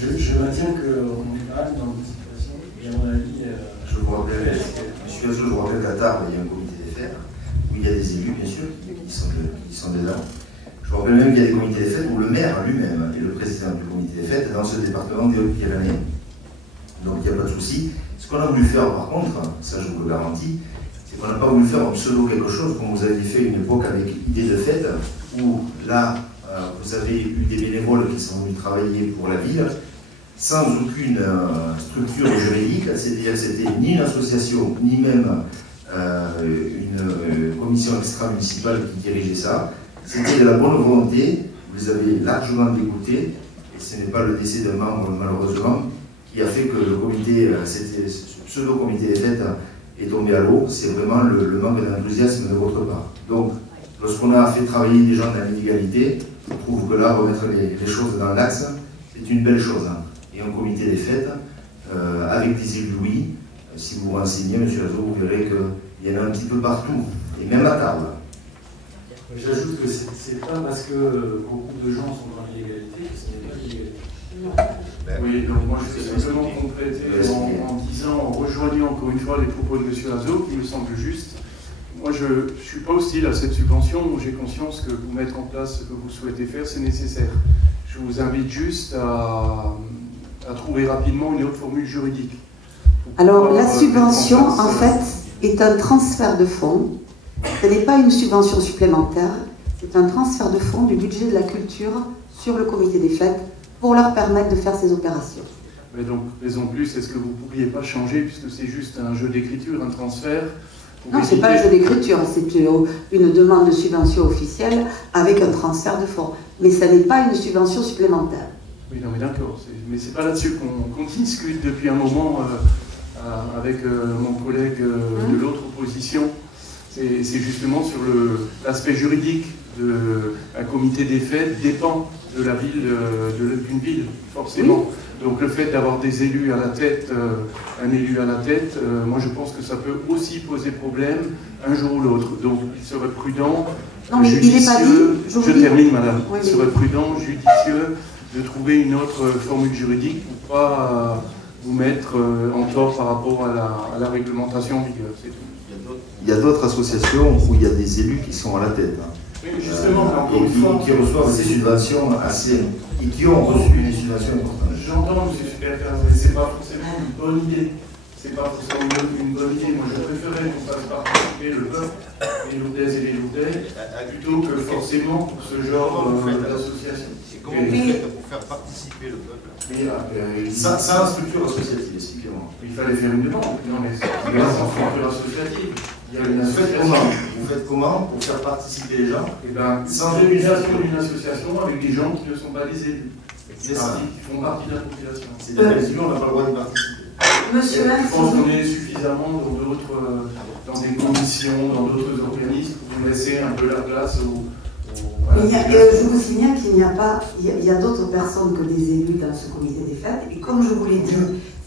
Je maintiens qu'on est mal dans une situation, et à mon avis... Je vous rappelle, qu'à Tarbes, il y a un comité des fêtes, où il y a des élus, bien sûr, qui sont déjà. Je vous rappelle même qu'il y a des comités des fêtes où le maire lui-même est le président du comité des fêtes dans ce département depuis l'année. Donc il n'y a pas de souci. Ce qu'on a voulu faire, par contre, ça je vous le garantis, c'est qu'on n'a pas voulu faire un pseudo quelque chose comme vous aviez fait une époque avec Idée de fête, où là, vous avez eu des bénévoles qui sont venus travailler pour la ville, sans aucune structure juridique, c'est-à-dire que c'était ni une association, ni même une commission extra-municipale qui dirigeait ça. C'était de la bonne volonté, vous les avez largement dégoûtés, et ce n'est pas le décès d'un membre, malheureusement, qui a fait que le comité, ce pseudo-comité des fêtes est tombé à l'eau. C'est vraiment le manque d'enthousiasme de votre part. Donc, lorsqu'on a fait travailler des gens dans l'inégalité, je trouve que là, remettre les choses dans l'axe, c'est une belle chose. Et un comité des fêtes, avec des élus, oui, si vous vous renseignez, M. Lazo, vous verrez qu'il y en a un petit peu partout, et même à table. J'ajoute que c'est pas parce que beaucoup de gens sont dans l'illégalité que ce n'est pas l'illégalité. Oui, donc moi je vais simplement compléter en disant, en rejoignant encore une fois les propos de M. Lazo, qui me semble juste. Moi je ne suis pas hostile à cette subvention, j'ai conscience que vous mettre en place ce que vous souhaitez faire, c'est nécessaire. Je vous invite juste à trouver rapidement une autre formule juridique. Alors la subvention, en fait, est un transfert de fonds. Ce n'est pas une subvention supplémentaire, c'est un transfert de fonds du budget de la culture sur le comité des fêtes pour leur permettre de faire ces opérations. Mais donc, raison de plus, est-ce que vous ne pourriez pas changer, puisque c'est juste un jeu d'écriture, un transfert? Non, ce n'est pas un jeu d'écriture, c'est une demande de subvention officielle avec un transfert de fonds. Mais ça n'est pas une subvention supplémentaire. Oui, non, mais d'accord. Mais c'est pas là-dessus qu'on discute depuis un moment avec mon collègue de l'autre opposition. C'est justement sur l'aspect juridique d'un comité des fêtes dépend de la ville, d'une ville, forcément. Oui. Donc le fait d'avoir des élus à la tête, un élu à la tête, moi je pense que ça peut aussi poser problème un jour ou l'autre. Donc il serait prudent, judicieux, je termine madame, il serait prudent, judicieux de trouver une autre formule juridique pour ne pas vous mettre en tort par rapport à la réglementation en vigueur, c'est tout. Il y a d'autres associations où il y a des élus qui sont à la tête. Oui, justement, qui reçoivent des subventions assez... et qui ont reçu des subventions importantes. J'entends, M. Supercar, mais ce n'est pas forcément une bonne idée. c'est pas forcément une bonne idée. Moi, je préférais qu'on fasse participer le peuple, les Lourdaises et les Lourdais, plutôt que forcément pour ce genre d'association. Comment vous faites pour faire participer le peuple? Ça, la structure associative, expliquez-moi. Il fallait faire une demande. Non, mais c'est une structure associative. Il y a une association. Vous faites comment pour faire participer les gens? Sans l'organisation d'une association avec des gens qui ne sont pas des élus. Qui font partie de la population. C'est-à-dire que les élus, on n'a pas le droit d'y participer. Monsieur je pense qu'on est suffisamment dans des commissions, dans d'autres organismes pour laisser un peu la place aux. Je vous signale qu'il n'y a pas, il y a d'autres personnes que des élus dans ce comité des fêtes. Et comme je vous l'ai dit,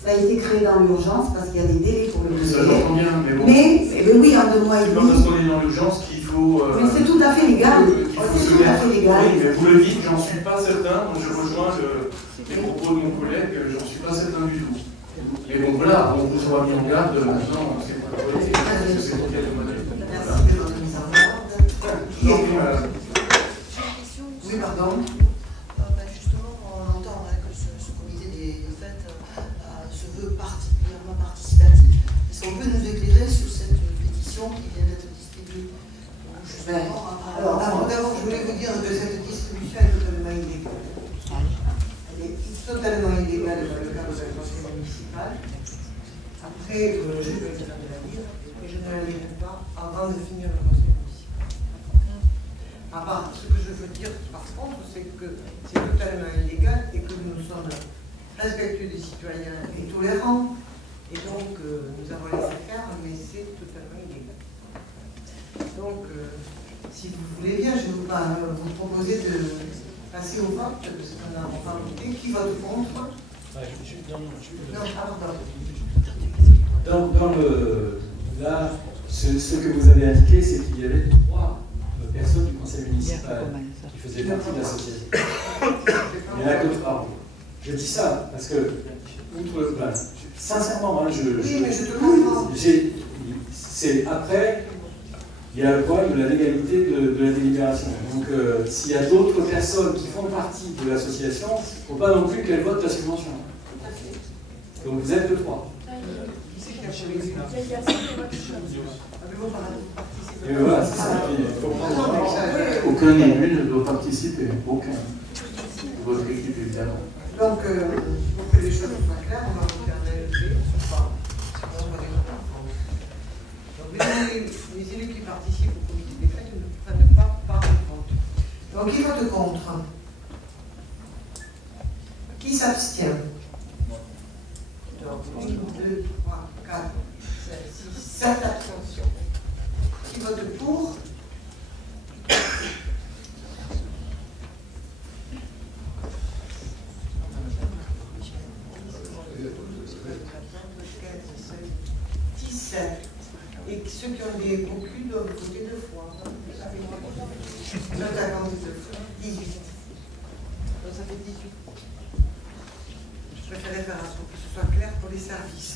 ça a été créé dans l'urgence parce qu'il y a des délais pour le Ça j'entends bien, mais bon. Mais oui, en 2 mois et demi. Non, parce qu'on est dans l'urgence qu'il faut. Mais c'est tout à fait légal. C'est tout à fait légal. Oui, mais vous le dites, j'en suis pas certain. Donc je rejoins les propos de mon collègue, j'en suis pas certain du tout. Et donc voilà, on vous sera mis en garde maintenant, c'est pour la politique, parce que c'est pour quel modèle. Oui, pardon. Justement, on entend que ce comité des fêtes se veut particulièrement participatif. Est-ce qu'on peut nous éclairer sur cette pétition qui vient d'être distribuée? Alors, d'abord, je voulais vous dire que cette distribution est totalement illégale. Elle est totalement illégale dans le cadre d'un conseil municipal. Après, je vais la lire, et je ne la lirai pas avant de finir le conseil municipal. À part ce que je veux dire, par contre, c'est que c'est totalement illégal et que nous sommes respectueux des citoyens et tolérants. Et donc, nous avons laissé faire, mais c'est totalement illégal. Donc, si vous voulez bien, je vais vous proposer de passer au vote, parce qu'on a voté. Qui vote contre? Là, ce que vous avez indiqué, c'est qu'il y avait 3 personnes du conseil municipal qui faisaient partie de l'association. Il n'y en a que 3. Je dis ça parce que, sincèrement, oui, mais je te comprends. C'est après, il y a le problème de la légalité de la délibération. Donc, s'il y a d'autres personnes qui font partie de l'association, il ne faut pas non plus qu'elles votent la subvention. Donc, vous êtes que 3. Et voilà, c'est ça. Aucun élu ne doit participer. Aucun. Votre équipe, évidemment. Donc, pour que les choses soient claires, on va voter un ALP. Donc, les élus qui participent au comité des fêtes ne prennent pas part au vote. Donc, qui vote contre? Qui s'abstient? Donc, 1, 2, 3, 4, 5, 6, 7 abstentions. Qui vote pour? Et ceux qui ont des conclus doivent voter 2 fois. Notamment 18. Donc ça fait 18. Je préférais faire un truc que ce soit clair pour les services.